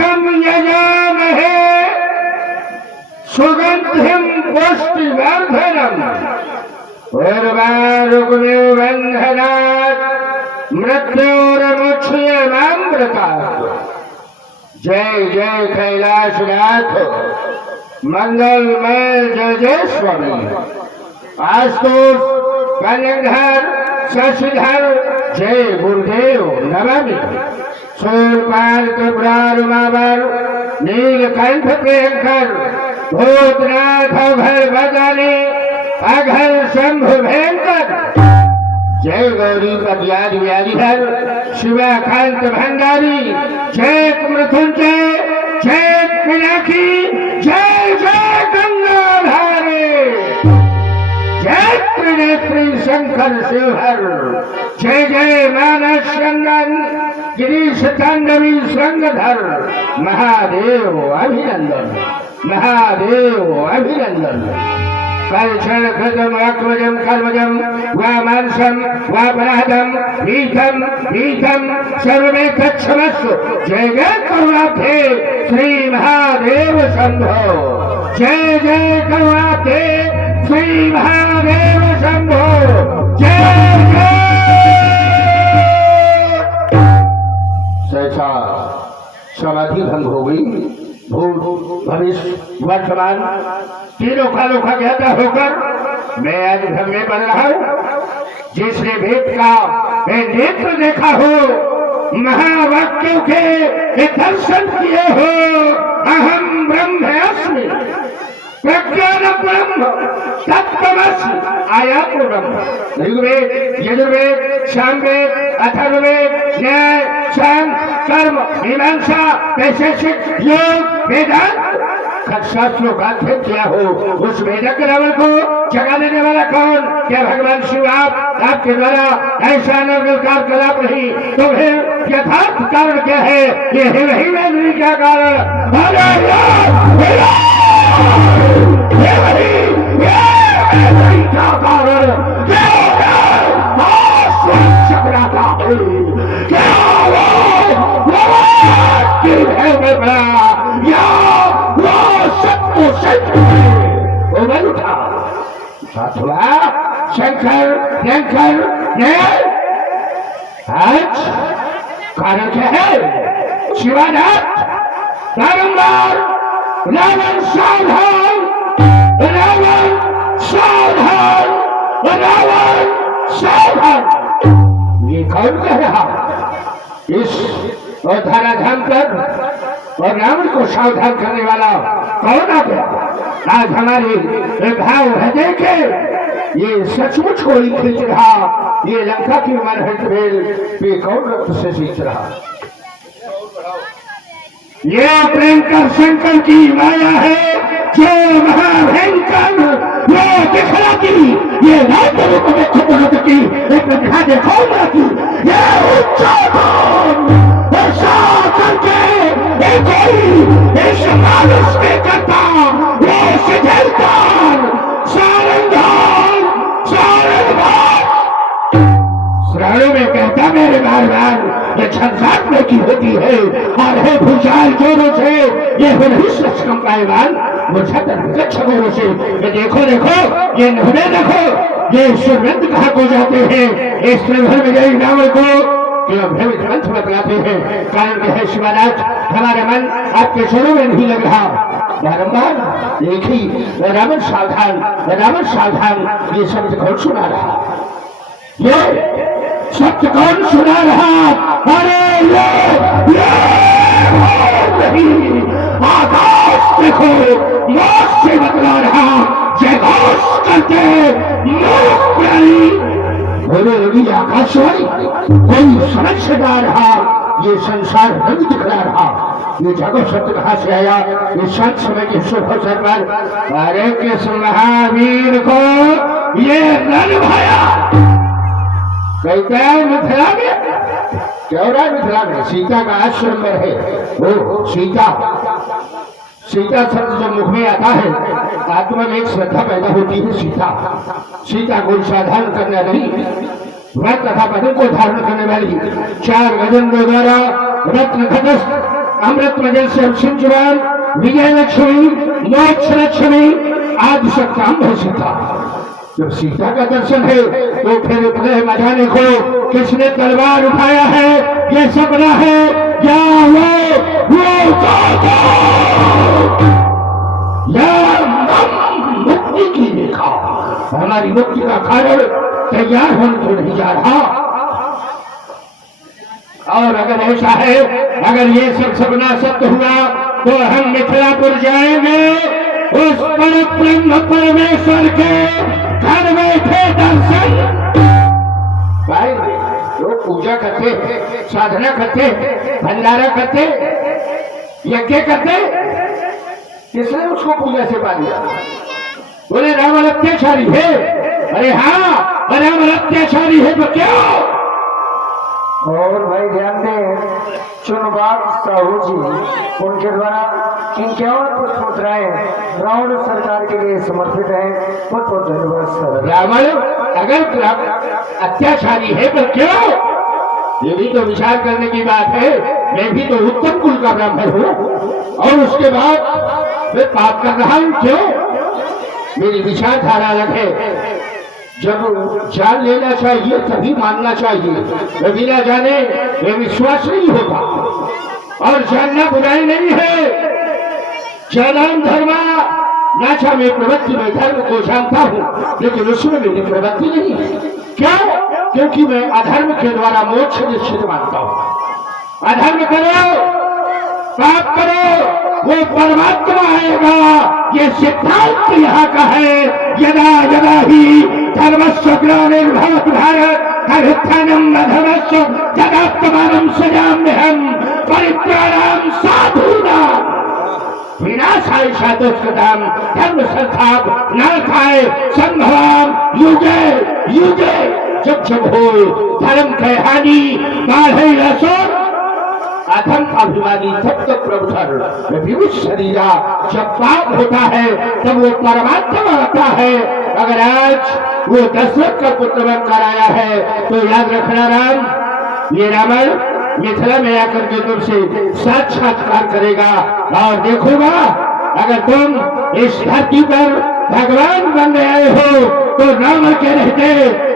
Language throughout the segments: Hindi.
त्र्यंबकम यजामहे सुगंधिम पुष्टिवर्धनम उर्वारुकमेव बंधनात् मृत्योर्मुच्यमामृतात्। जय जय कैलाशनाथ, मंगलमय जय जय स्वामी। आस्तुत कन्याधर शशिधर जय गुरुदेव नमामि। शूलपाल त्रिपुरारुमावर नीलकंठ प्रियंकर भूतनाथ घर बदानी अघर शंभु भयंकर। जय गौरी पद्यादि व्याधिधर शिवाकांत भंडारी जय मृत्युंजय जय मीनाक्षी जय जय गंगाधारी जय त्रिनेत्री शंकर शिवहर जय जय मानस शंगन गिरीश तांडवी श्रृंगधर। महादेव अभिनंदन, महादेव अभिनंदन। कलक्षण कृतम अक्वजम कर्मजम वा मानसम वा अपराधम नीतम नीतम सर्वे तत्क्षमस्व। जय जय करुणाब्धे श्री महादेव शंभो। जय जय करुणाब्धे श्री महादेव शंभो। जय जय। सहसा समाधि भंग हो गई। भूत भविष्य वर्तमान तीनों कालों का ज्ञाता होकर मैं आज घर में बन रहा हूँ। जिसने भेद का मैं नेत्र देखा हो, महावाक्यों के दर्शन किए हो। अहम ब्रह्मास्मि प्रज्ञान ब्रह्म तत्त्वमसि आयातो ब्रह्म। ऋग्वेद यजुर्वेद सामवेद अथर्ववेद न्याय साम कर्म मीमांसा वैशेषिक योग वेदांत शास्त्रों का अध्ययन किया हो। उस वेदक रावण को जगा देने वाला कौन? क्या भगवान शिव आपके द्वारा ऐसा निर्विकार कलाप नहीं तो फिर यथार्थ कारण क्या है? ये है वही वेदनी का कारण। शंकर शंकर आज कारण क्या है? शिवानाथ बारंबार रावण सावधान, रावण सावधान, रावण सावधान। ये कौन कह रहा? इस धराधाम पर और रावण को सावधान करने वाला कौन आ गया? आज हमारे भाव हृदय के ये सचमुच कोई खींच रहा। ये लंका की मन है कौन रक्त से सींच रहा। ये प्रियंकर शंकर की माया है जो महाभयंकर वो दिखलाती। ये रात रूप में खुद की एक दिखा दे कौन की ये उच्चारण ऐसा करके कोई इस मानुष के करता वो सिद्धेश्वर सारंगान सारंगान श्रावणों में कहता मेरे बार बार ये संसार में की होती है और है भूचाल जोरों से ये कंपायवान मुझे से ये देखो देखो ये नहरे देखो ये सुरंत कहा को जाते हैं। इस भर में गई रावण को ग्रंथ बतलाते हैं। कारण है शिवानाथ हमारा मन आपके स्वरों में नहीं लग रहा। बारम्बार एक ही रावण सावधान ये शब्द कौन सुना रहा? ये शब्द कौन सुना रहा? अरे ये आकाश देखो मौत से बतला रहा। जय घोष करते बोले लगी आकाशवाणी कोई समझ से गा रहा। ये संसार रंग दिखला रहा। ये जगह शब्द कहाँ से आया? ये संत समय के शुभ अवसर पर अरे कृष्ण महावीर को ये रण भाया कहते हैं मिथिला में। क्यों रहा मिथिला में? सीता का आश्रम में है वो सीता शब्द जब मुख में आता है आत्मा में एक श्रद्धा पैदा होती है। सीता कोई साधारण कन्या नहीं, व्रत तथा पदों को धारण करने वाली 4 गजों द्वारा रत्न खटस्थ अमृत मजल से सिंचुरान विजय लक्ष्मी मोक्ष लक्ष्मी आदि सत्याम हो सीता। जब सीता का दर्शन है तो फिर इतने मजाने को किसने तलवार उठाया है ये सपना है या वो या मुक्ति की रेखा हमारी मुक्ति का कारण तैयार होने को नहीं जा रहा। और अगर ऐसा है अगर ये सब सपना सत्य हुआ तो हम मिथिलापुर जाएंगे उस पर ब्रह्म परमेश्वर के घर बैठे दर्शन। भाई लोग पूजा करते साधना करते भंडारा करते यज्ञ करते किसने उसको पूजा से पा लिया? बोले रावण अत्याचारी है। अरे हाँ रावण अत्याचारी है तो क्या? और भाई ध्यान दें चुनबाग साहू जी उनके द्वारा 51 पुष्प मुद्राएं रावण सरकार के लिए समर्पित है। बहुत बहुत धन्यवाद सर। रावण अगर अत्याचारी है तो क्यों? ये भी तो विचार करने की बात है। मैं भी तो उत्तम कुल का ब्राह्मण हूँ और उसके बाद मैं पाप कर रहा हूँ क्यों? मेरी विचारधारा अलग है। जब जान लेना चाहिए तभी मानना चाहिए। बिना जाने ये विश्वास नहीं होता और जानना बुराई नहीं है। जनाम धर्मा नाचा में प्रवृत्ति में धर्म को जानता हूँ लेकिन उसमें मेरी प्रवृत्ति नहीं है। क्यों? क्योंकि मैं अधर्म के द्वारा मोक्ष निश्चित मानता हूँ। अधर्म करो पाप करो वो परमात्मा आएगा ये सिद्धांत यहाँ का है। यदा यदा ही धर्मस्य ग्लानिर्भवति भारत अभ्युत्थानम् अधर्मस्य तदात्मानं सृजाम्यहम् परित्राणाय साधूनां विनाशाय च दुष्कृताम् धर्म संस्थापनार्थाय संभवामि युगे युगे। जब जब हो धर्म के हानि बाढ़े असुर अधर्म का अभिमानी तब तक प्रभुधर विभुष शरीरा जब पाप होता है तब वो परमात्मा आता है। अगर आज वो दशरथ का पुत्र बनकर आया है तो याद रखना राम ये रावण मिथिला में आकर के तुमसे साक्षात्कार करेगा और देखोगा अगर तुम इस धरती पर भगवान बनने आए हो तो रावण के रहते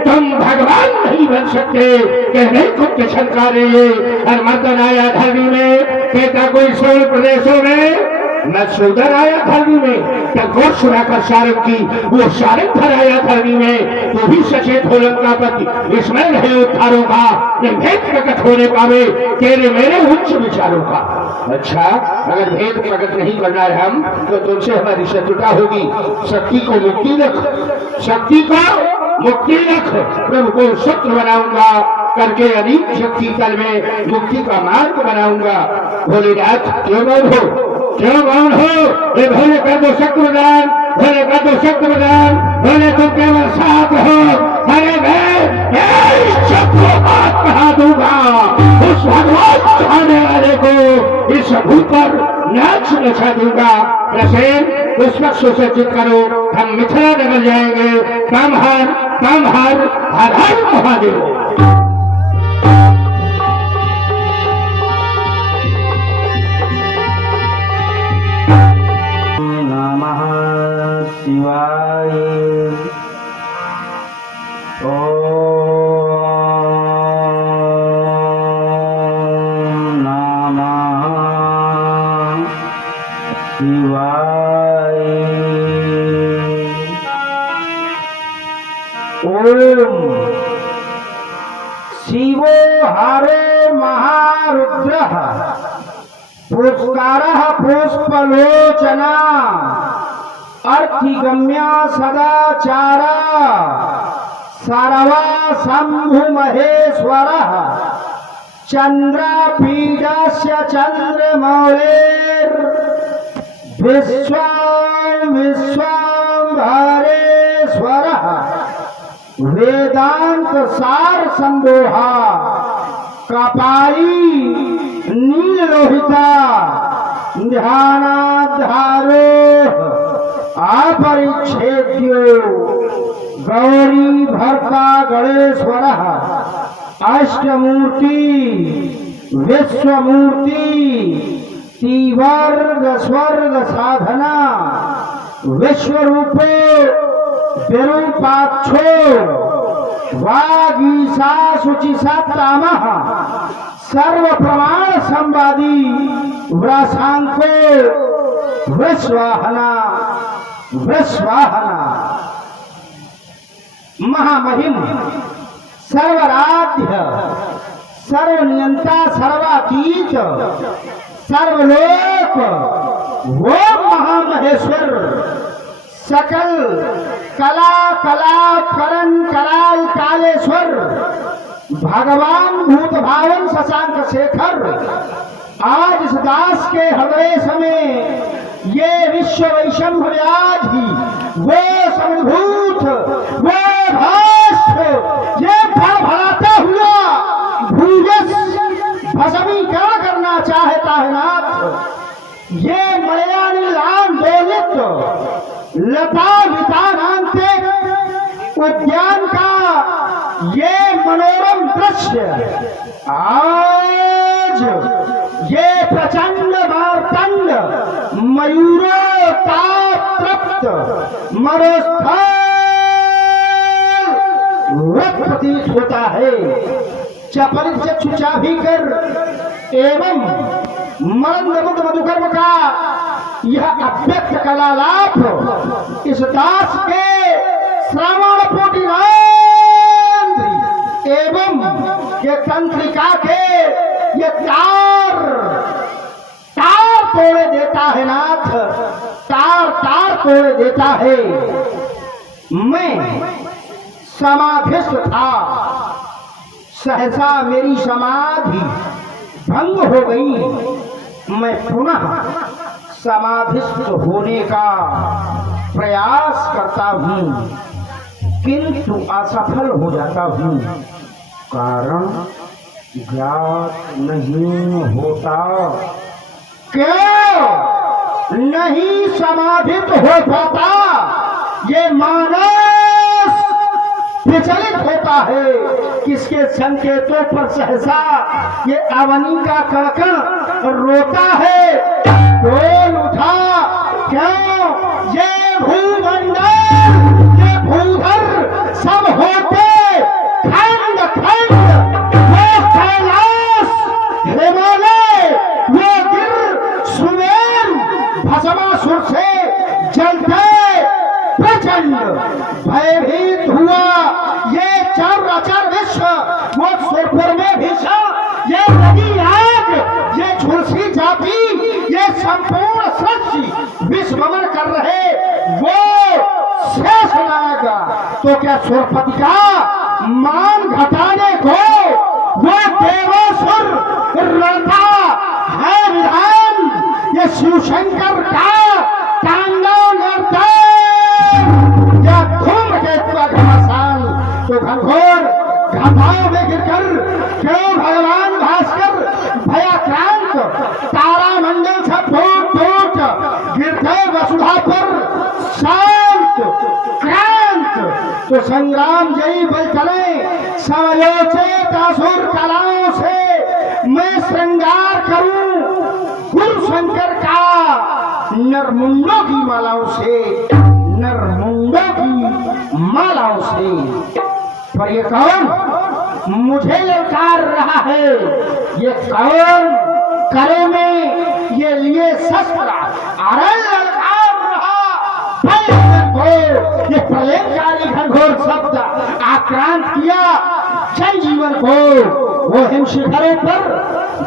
तुम भगवान नहीं बन सकते। कहने को शंका रही और मर्दन आया धरनी में कहता कोई 16 प्रदेशों में न सुंदर आया धरनी में टकोर सुनाकर सारंग की वो सारंग भर आया धरनी में तो भी सचेत हो लंकापति इसमें रहे उद्धारों का भेद प्रकट होने पावे तेरे मेरे उच्च विचारों का। अच्छा अगर भेद प्रकट नहीं करना है हम तो तुमसे हमारी शत्रुता होगी। शक्ति को मुक्ति रख शक्ति को मुक्ति रख प्रभु को शत्रु बनाऊंगा करके अनेक शक्ति तल में मुक्ति का मार्ग बनाऊंगा। भोलेनाथ क्यों मौन हो क्यों मौन हो? ये भोले का दो शक्ति प्रदान भोले का दो शक्ति प्रदान भोले तुम केवल साथ हो। अरे मैं शत्रु हाथ बढ़ा दूंगा उस भगवान चाहने वाले को इस भूत पर नाच नचा दूंगा। प्रसेन उस वक्त सुसज्जित करो हम मिथिला नगर जाएंगे। काम हर हर हर महादेव। नमः शिवाय। ओम नमः शिवाय। ओम शिवो हरो महारुद्रः पुष्कारः पुष्पलोचना अर्थिगम्या सदाचारा सर्वा शंभु महेश्वरः चंद्रपीडस्य चंद्रमौलेर् विश्वाम्भरेश्वरः वेदांत सार संबोहा कपाली नीलोहिता ध्यानाधारो अपरिच्छेद्यो गौरी भर्ता गणेश्वरः अष्टमूर्ति विश्वमूर्ति त्रिवर्ग स्वर्ग साधना विश्व रूपे विरूपाक्षो वागीसा शुचिसा तामः सर्व प्रमाण संवादी व्रासांको विश्वाहना विश्वाहना महामहिम सर्वराध्य सर्वनियंता सर्वातीत सर्वलोक वो महामहेश्वर सकल कला कला करण कराल कालेश्वर भगवान भूत भावन शशांक शेखर आज इस दास के हृदय में ये विश्व वैषम्य व्याधि वो संभूत वो भाष्य ये भड़भड़ाता हुआ भूजस भस्मीकरण करना चाहता है नाथ। ये मलयानिल आंदोलित लता वितानांतिक उद्यान का ये मनोरम दृश्य आज ये प्रचंड मार्तंड मयूरोत्तप्त मरोस्थल प्रतीत होता है। चपलित चक्षुचा भी कर एवं मरंद मुद मधुकर्म का यह अव्यक्त कलालाप इस दास के श्रवण पोटी एवं ये तंत्रिका के ये तार तोड़े देता है नाथ, तार तोड़े देता है। मैं समाधिस्थ था, सहसा मेरी समाधि भंग हो गई। मैं पुनः समाधिस्थ होने का प्रयास करता हूँ किंतु असफल हो जाता हूँ। कारण ज्ञात नहीं होता। क्यों नहीं समाधित हो पाता? ये मानस विचलित होता है। किसके संकेतों पर सहसा ये अवनी का कड़कड़ रोता है, डोल उठा। क्यों ये भूमंडल ये भूधर सब होते खंड खंड, वो कैलाश हिमालय वो गिर सुमेर भस्मासुर से जलते प्रचंड भयभीत हुआ। ये चराचर विश्व वो सुरपुर में भीषण ये नदी आग ये झुलसी जाति ये संपूर्ण सृष्टि विश्वमन कर रहे वो शेष नागा। तो क्या सुरपति का मान घटाने को वो देवासुर लड़ता है विधान? ये शिवशंकर का तांडव नर्तन या धूमकेतु का घमासान तो घनघोर घाटाओं में गिरकर क्यों भगवान भास्कर भयाक्रांत तारामंडल से टूट गिरते वसुधा पर शांत क्रांत। तो संग्राम जयी बल चले समयोचित असुर कलाओं से मैं श्रृंगार करूं गुरु शंकर का नरमुंडों की मालाओं से, नरमुंडों की मालाओं से। पर ये कौन मुझे ललकार रहा है? ये कौन करे में ये लिए शस्त्र अरे ललकार रहा को ये प्रलयकारी घनघोर शब्द आक्रांत किया जन जीवन को। वो हिम शिखरों पर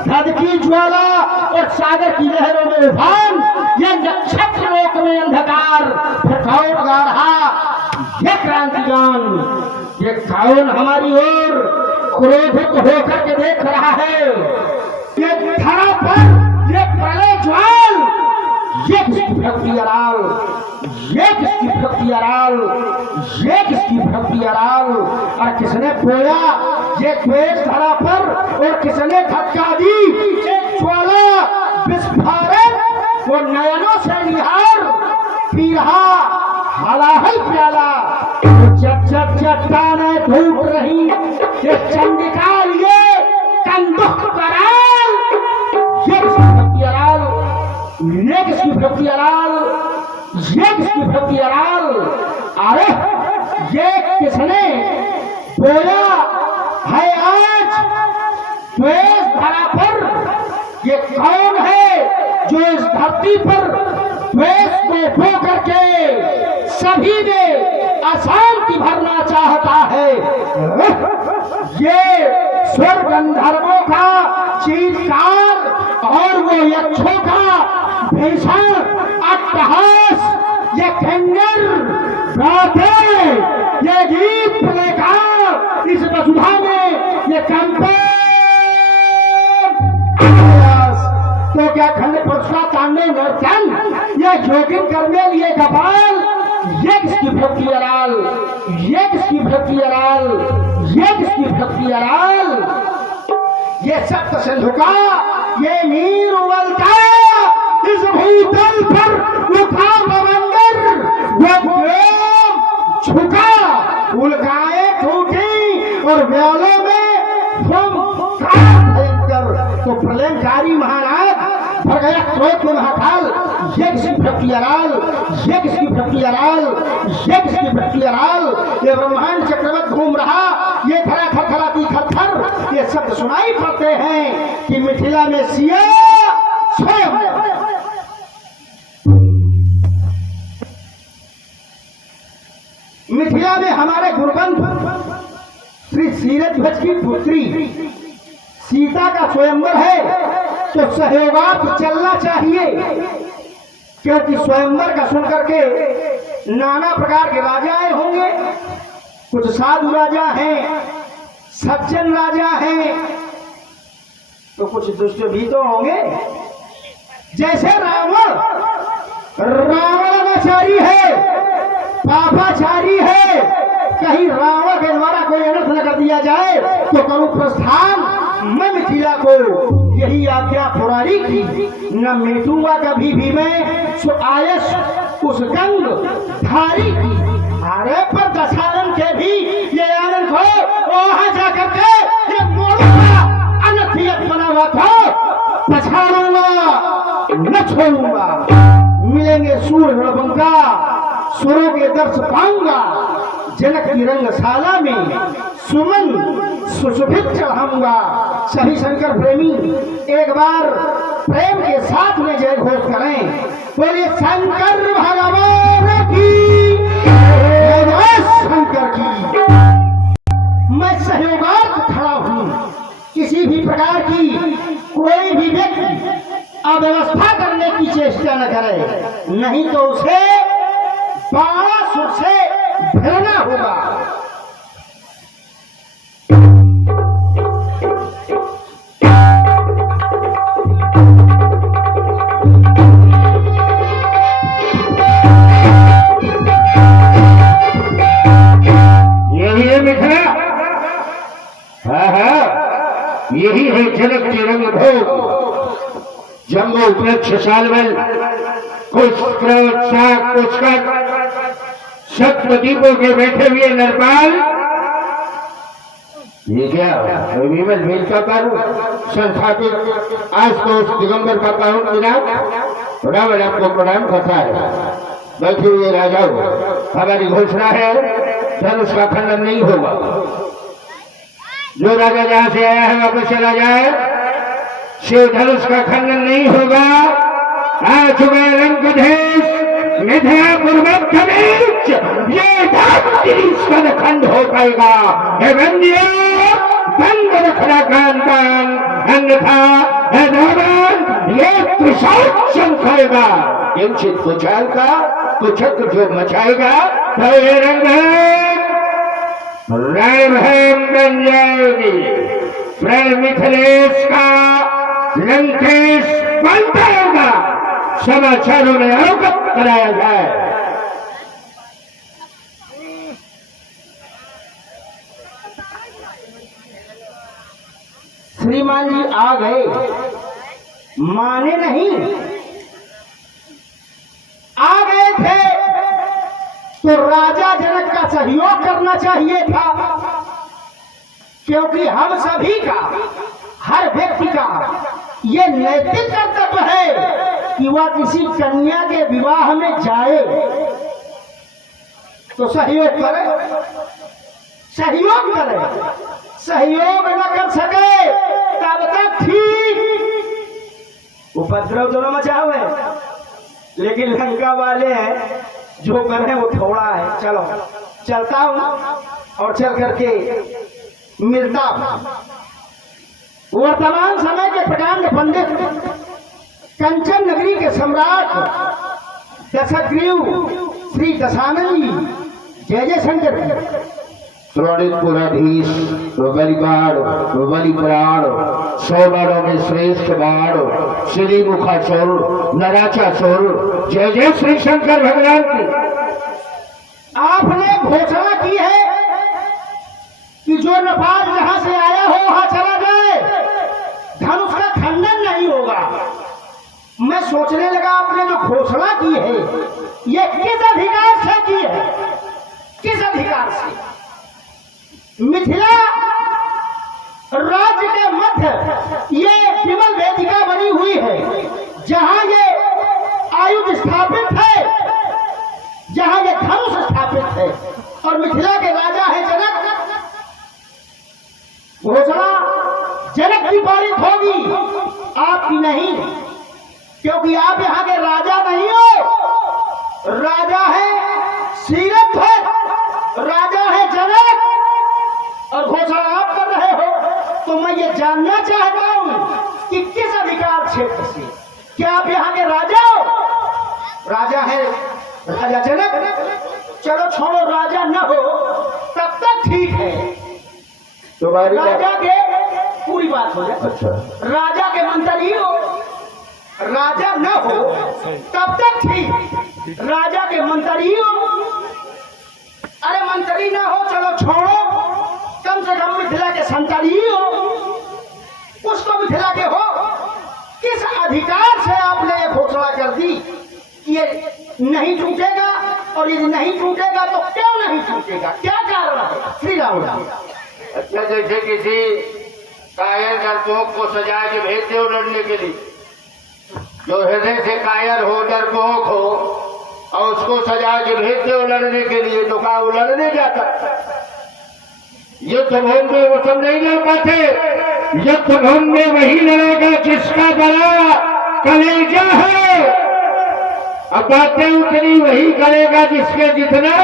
धधकी ज्वाला और सागर की लहरों में उफान, ये नक्षत्र लोक में अंधकार फिर कौन गा रहा ये क्रांतिगान? ये कौन हमारी ओर क्रोधित होकर के देख रहा है? ये धरा पर ये प्रलय ज्वाल ये किसकी भक्ति अराल, ये किसकी भक्ति अराल, ये किसकी भक्ति अराल। और किसने बोया ये द्वेष धरा पर और किसने धक्का दी ये ज्वाला विस्फोरण? वो नयनों से निहार पी रहा हलाहल प्याला। चट्टानें फूट रही ये चंडिकाल ये कंदुक कराल ये किसकी भक्ति अराल, भक्ति अलाल, ये किसकी भक्ति अलाल। अरे ये किसने बोया है आज द्वेष धरा पर। ये कौन है जो इस धरती पर द्वेष को बो करके सभी में अशांति भरना चाहता है। ये स्वर गंधर्वों का चीत्कार और वो यक्षों का भीषण अट्टहास, ये खंजर गाते, ये गीत लेकर इस वसुधा में ये कंपन। तो क्या खंड पुरुषा तांडव नर्तन, ये जोगिन कर्मेल, ये कपाल, ये किसकी भक्ति अलाल, ये किसकी भक्ति अलाल, ये किसकी भक्ति अलाल। ये सप्त सिंधु का ये नीर उबलता इस भूतल पर उठा बवंडर, वो प्रेम झुका उल्काए टूटी और व्यालों में तो प्रलयकारी महाराज भर गया क्रोध में महाकाल। ये किसकी भक्ति अलाल, ये किसकी भक्ति अलाल, ये किसकी भक्ति अलाल। ये ब्रह्मांड चक्रवत घूम रहा, ये धरा थरथराती थरथर, ये शब्द सुनाई पड़ते हैं कि मिथिला में सिया स्वयं। मिथिला में हमारे गुरुबंध श्री सीरध्वज की पुत्री सीता का स्वयंवर है, तो सहयोगार्थ चलना चाहिए, क्योंकि स्वयंवर का सुनकर के नाना प्रकार के राजा आए होंगे। कुछ साधु राजा हैं, सज्जन राजा हैं, तो कुछ दुष्ट भी तो होंगे। जैसे रावण रावणाचारी है, पापाचारी है, कहीं रावण के द्वारा कोई अनर्थ न कर दिया जाए तो करूं प्रस्थान मैं मिथिला को, यही आज्ञा पुरारी की। न मिटूंगा कभी भी मैं सो आयस उस गंग धारी की। अरे पर दशानन के भी ये आनंद हो, वहां जाकर के ये मोड़ूंगा, अनथियत बना हुआ था, पछाड़ूंगा न छोड़ूंगा। मिलेंगे सूर रणबंका, सुरों के दर्श पाऊंगा, जनक की रंगशाला में सुमन सुशोभित चढ़ाऊंगा। सभी शंकर प्रेमी एक बार प्रेम के साथ में जय घोष करें, बोलिए शंकर भगवान की, शंकर की। मैं सहयोगार्थ खड़ा हूं, किसी भी प्रकार की कोई भी व्यक्ति अव्यवस्था करने की चेष्टा न करे, नहीं तो उसे बाणासुर से भिड़ना होगा। यही है मिथिला, यही है जनक के रंग भोग। जम्बो वृक्ष सालवल, कुछ शाक पुष्कर, सप्तद्वीपों के बैठे हुए नरपाल। ये क्या विमल भेद का कानून संस्थापित आज तो उस दिगंबर का कानून बिना रावण आपको प्रणाम करता है। बैठे हुए राजाओं, हमारी घोषणा है धनुष का खंडन नहीं होगा। जो राजा जहां से आया है वापस चला जाए, शिव धनुष का खंडन नहीं होगा। आज मैं लंकधेश मिथिला पूर्वक ये धर्म खंड हो पाएगा। हे बंदियों, बंद रखना कान, अन्यथा ये त्रिशूल चमकाएगा। किंचित कुचाल का कुचक्र जो मचाएगा तो ये रंग रणभूम बन जाएगी। फिर मिथिलेश का लंकेश बनता होगा, समाचारों में अवगत कराया जाए। श्रीमान जी आ गए, माने नहीं, आ गए थे तो राजा जनक का सहयोग करना चाहिए था, क्योंकि हम सभी का, हर व्यक्ति का ये नैतिक कर्तव्य है कि वह किसी कन्या के विवाह में जाए तो सहयोग करे, सहयोग करे। सहयोग न कर सके तब तक ठीक उपद्रव दोनों मचा हुए, लेकिन लंका वाले हैं जो कर रहे हैं वो थोड़ा है। चलो चलता हूं और चल करके मिलता हूं। वर्तमान समय के प्रकांड पंडित कंचन नगरी के सम्राट दशग्रीव श्री दशानन जी जय जय शंकर जी। पुराधीश बलिबाण बलिप्राण 100 बाणों में श्रेष्ठ बाण श्री मुखासुर नराचासुर जय जय श्री शंकर भगवान की। आपने घोषणा की है कि जो नपाल जहां से आया हो वहां चला जाए, धनुष का खंडन नहीं होगा। मैं सोचने लगा आपने जो घोषणा की है ये किस अधिकार से की है, किस अधिकार से? मिथिला राज्य के मध्य ये विमल वेदिका बनी हुई है, जहां ये आयुध स्थापित है, जहां ये धनुष स्थापित है, और मिथिला के राजा है जनक। घोषणा जनक की पारित होगी, आपकी नहीं, क्योंकि आप यहाँ के राजा नहीं हो। राजा है श्रीरथ, राजा है जनक, और घोषणा आप कर रहे हो। तो मैं ये जानना चाहता हूं कि किस अधिकार क्षेत्र से, क्या आप यहाँ के राजा हो? राजा है राजा जनक। चलो छोड़ो, राजा न हो तब तक ठीक है, तुम्हारी राजा के पूरी बात हो जाए। अच्छा, राजा के मंत्री हो, राजा न हो तब तक ठीक, राजा के मंत्री हो। अरे मंत्री ना हो चलो छोड़ो, कम से कम मिथिला के संतरी हो, उसको मिथिला के हो। किस अधिकार से आपने ये घोषणा कर दी कि ये नहीं टूटेगा, और यदि नहीं टूटेगा तो क्यों नहीं टूटेगा, क्या कारण है? श्री राम राम। अच्छा, जैसे किसी कायर डरपोक को सजा के भेज दो लड़ने के लिए, जो हृदय से कायर हो, डरपोक हो, और उसको सजा के भेज दो लड़ने के लिए, तो क्या वो लड़ने जाता? युद्ध भूमि में वो सब नहीं लड़ पाते। युद्ध भूमि में वही लड़ेगा जिसका बड़ा कलेजा है, अब बातें उतनी वही करेगा जिसके जितना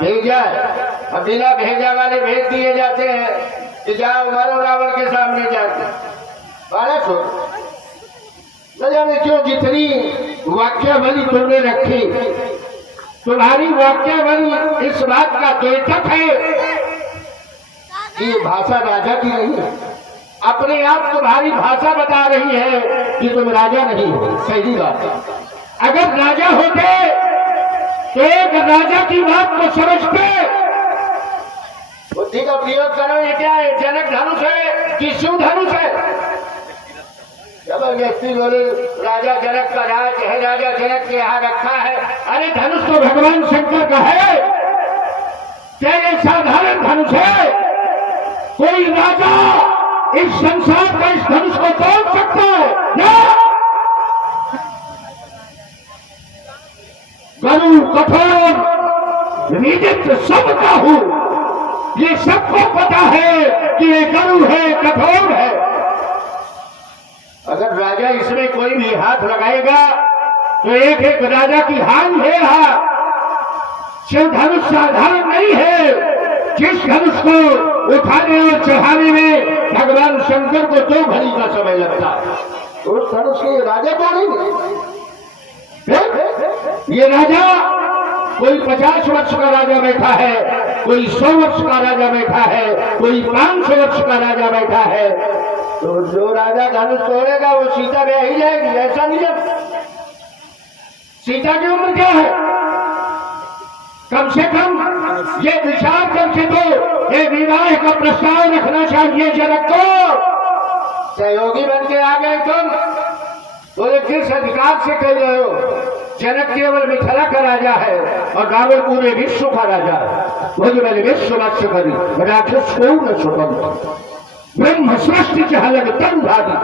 भेजा है। अब बिना भेजा वाले भेज दिए जाते हैं कि जाओ मारो रावण के सामने जाते। बारह सो न जाने क्यों जितनी वाक्यावली तुमने रखी, तुम्हारी वाक्यावली इस बात का द्योतक है कि ये भाषा राजा की नहीं है। अपने आप तुम्हारी भाषा बता रही है कि तुम राजा नहीं हो। सही बात है। अगर राजा होते तो एक राजा की बात को समझते। बुद्धि का प्रयोग करो, ये क्या है? जनक धनुष है कि शिव धनुष है? जबरदस्ती बोले राजा जनक का राज है, राजा जनक के यहाँ रखा है। अरे धनुष तो भगवान शंकर का है, क्या ये साधारण धनुष है? कोई राजा इस संसार का इस धनुष को तोड़ सकता है? ना। गरु कठोर विदित सबका हूं, ये सबको पता है कि ये गरु है, कठोर है। अगर राजा इसमें कोई भी हाथ लगाएगा तो एक एक राजा की हानि है। शिव धनुष साधारण नहीं है। जिस धनुष को उठाने और चढ़ाने में भगवान शंकर को 2 घड़ी का समय लगता है, उस धनुष के राजा तोड़ेंगे। ये राजा कोई 50 वर्ष का राजा बैठा है, कोई 100 वर्ष का राजा बैठा है, कोई 500 वर्ष का राजा बैठा है। तो जो राजा धनुष तोड़ेगा वो सीता ब्याह ही जाएगी, ऐसा नहीं है। सीता की उम्र क्या है? कम से कम ये विचार करके तो ये विवाह का प्रस्ताव रखना चाहिए जनक को। सहयोगी बन के आ गए तुम, बोले किस अधिकार से कह रहे हो? जनक केवल मिथिला का राजा है और रावण पूरे विश्व का राजा है। बोले मैंने विश्व वक्ष करी राक्षस को न स्वतंत्र ब्रह्म सृष्टि जहां लग तन भागी।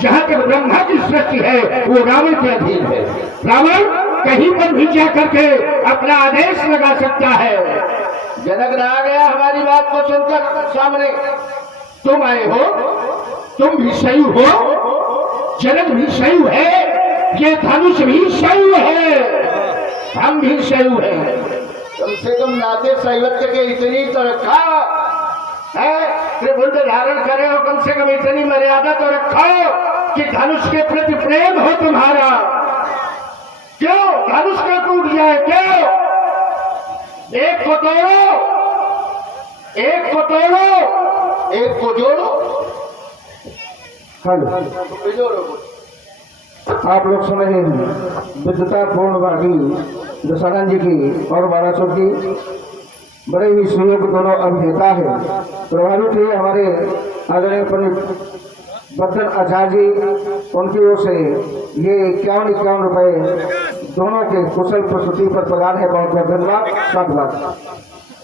जहाँ तक ब्रह्मा की सृष्टि है वो रावण के अधीन है। रावण कहीं पर भी जाकर के अपना आदेश लगा सकता है। जनक आ गया हमारी बात को सुनकर सामने। तुम आए हो, तुम भी शैव हो, जनक भी शैव है, ये धनुष भी शैव है, हम भी शैव हैं। कम से कम नाते शैवत्य के इतनी तो रखा है, त्रिभुज धारण करे हो, कम से कम इतनी मर्यादा तो रखो कि धनुष के प्रति प्रेम हो तुम्हारा। क्यों धनुष का टूट जाए? क्यों? एक को तोड़ो, एक को तोड़ो, एक को जोड़ो। आप लोग सुन रहे हैं विद्वता पूर्ण बागी दशानंद जी की और बालासुर की बड़े ही सुयोग दोनों अभिनेता है। प्रभावित हुए हमारे आदरणीय पंडित बर्धन आचार्य जी, उनकी ओर से ये 51 रुपए दोनों के कुशल प्रस्तुति पर प्रदान है। बहुत बहुत धन्यवाद, साधुवाद।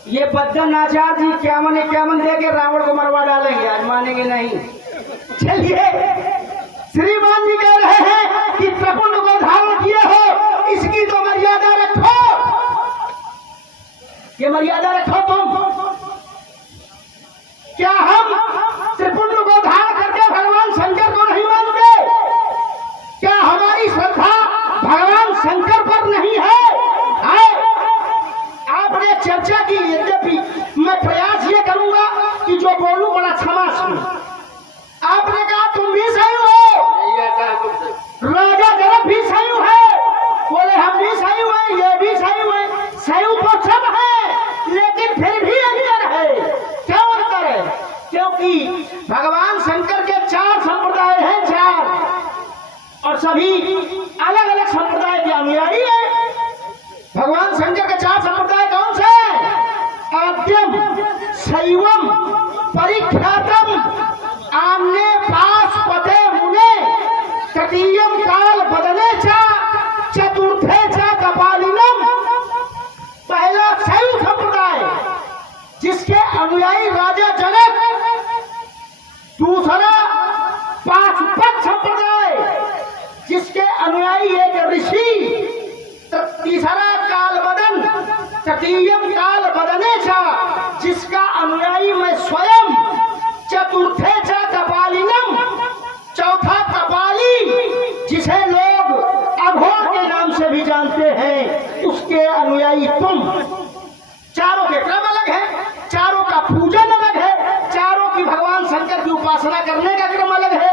ये बद्दन आचार्य जी 51 दे के रावण को मरवा डालेंगे, आज मानेंगे नहीं। चलिए, श्रीमान जी कह रहे हैं कि त्रिपुंड को धारण किए हो, इसकी तो मर्यादा रखो, ये मर्यादा रखो तुम। क्या हम त्रिपुंड को धारण करके भगवान शंकर को नहीं मानते? क्या हमारी श्रद्धा भगवान शंकर पर नहीं है? आपने चर्चा की, यद्यपि मैं प्रयास ये करूंगा कि जो बोलूं बड़ा क्षमा सुनो। आपने कहा तुम भी सही हो, राजा जनक भी सही है, बोले हम भी सही हुए, ये भी सही हुए। सही तो सब है, लेकिन फिर भी अंतर है। क्यों अंतर है? क्योंकि भगवान शंकर के 4 संप्रदाय हैं, 4, और सभी अलग अलग संप्रदाय के अनुयायी हैं। भगवान शंकर के 4 संप्रदाय कौन से? आद्यम, शैवम, परिख्यातम, आमने पास पदे मुने, तृतीयम काल बदने चा, चतुर्थे चा कपालिनम। पहला शैव संप्रदाय जिसके अनुयायी राजा जनक, दूसरा पाशुपत संप्रदाय जिसके अनुयायी एक ऋषि, तीसरा काल बदन, तृतीयम काल बदने चा जिसका अनुयायी मैं स्वयं, चतुर्थे चा कपालिनम, चौथा कपाली जिसे लोग अघोर के नाम से भी जानते हैं, उसके अनुयायी तुम। चारों के क्रम अलग है, चारों का पूजन अलग है, चारों की भगवान शंकर की उपासना करने का क्रम अलग है,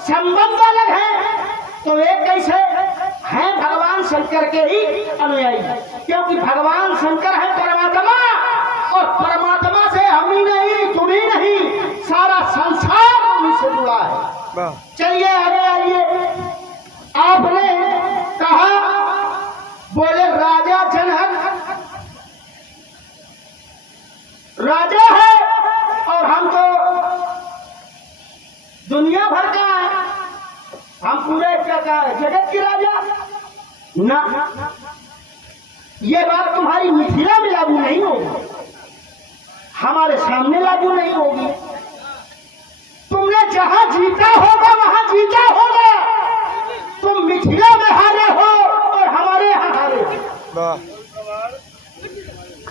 संबंध अलग है। तो एक कैसे हैं भगवान शंकर के ही अनुयायी, क्योंकि भगवान शंकर है परमात्मा, और परमात्मा से हम ही नहीं, तुम ही नहीं, सारा संसार उनसे जुड़ा है। चलिए आगे आइए। आपने कहा, बोले राजा जनक राजा है और हम तो दुनिया भर का है, हम पूरे जगत की राजा ना। ये बात तुम्हारी मिथिला में लागू नहीं होगी, हमारे सामने लागू नहीं होगी। तुमने जहां जीता होगा वहां जीता होगा, तुम मिथिला में हारे हो और हमारे यहाँ हारे हो।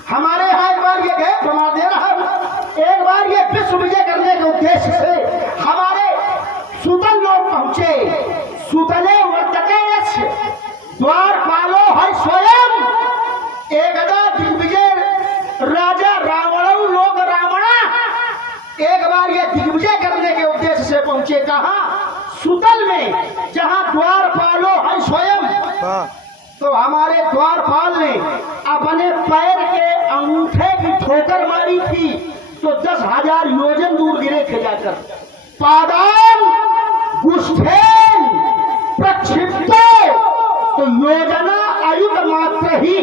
हमारे यहाँ एक बार ये गए, प्रमाण दे रहा हूं, एक बार ये विश्व विजय करने के उद्देश्य से हमारे सुतल लोग पहुंचे। सुतले वर्तते द्वारपालो है स्वयं, एकदा दिग्विजय राजा रावण लोग रावणा एक बार ये दिग्विजय करने के उद्देश्य से पहुंचे। कहा? सुतल में, जहां द्वारपालो है स्वयं। तो हमारे द्वारपाल ने अपने पैर के अंगूठे की ठोकर मारी थी, तो 10,000 योजन दूर गिरे थे जाकर। पादान गुष्ठेन प्रक्षिप्तो, तो योजना आयुध मात्र ही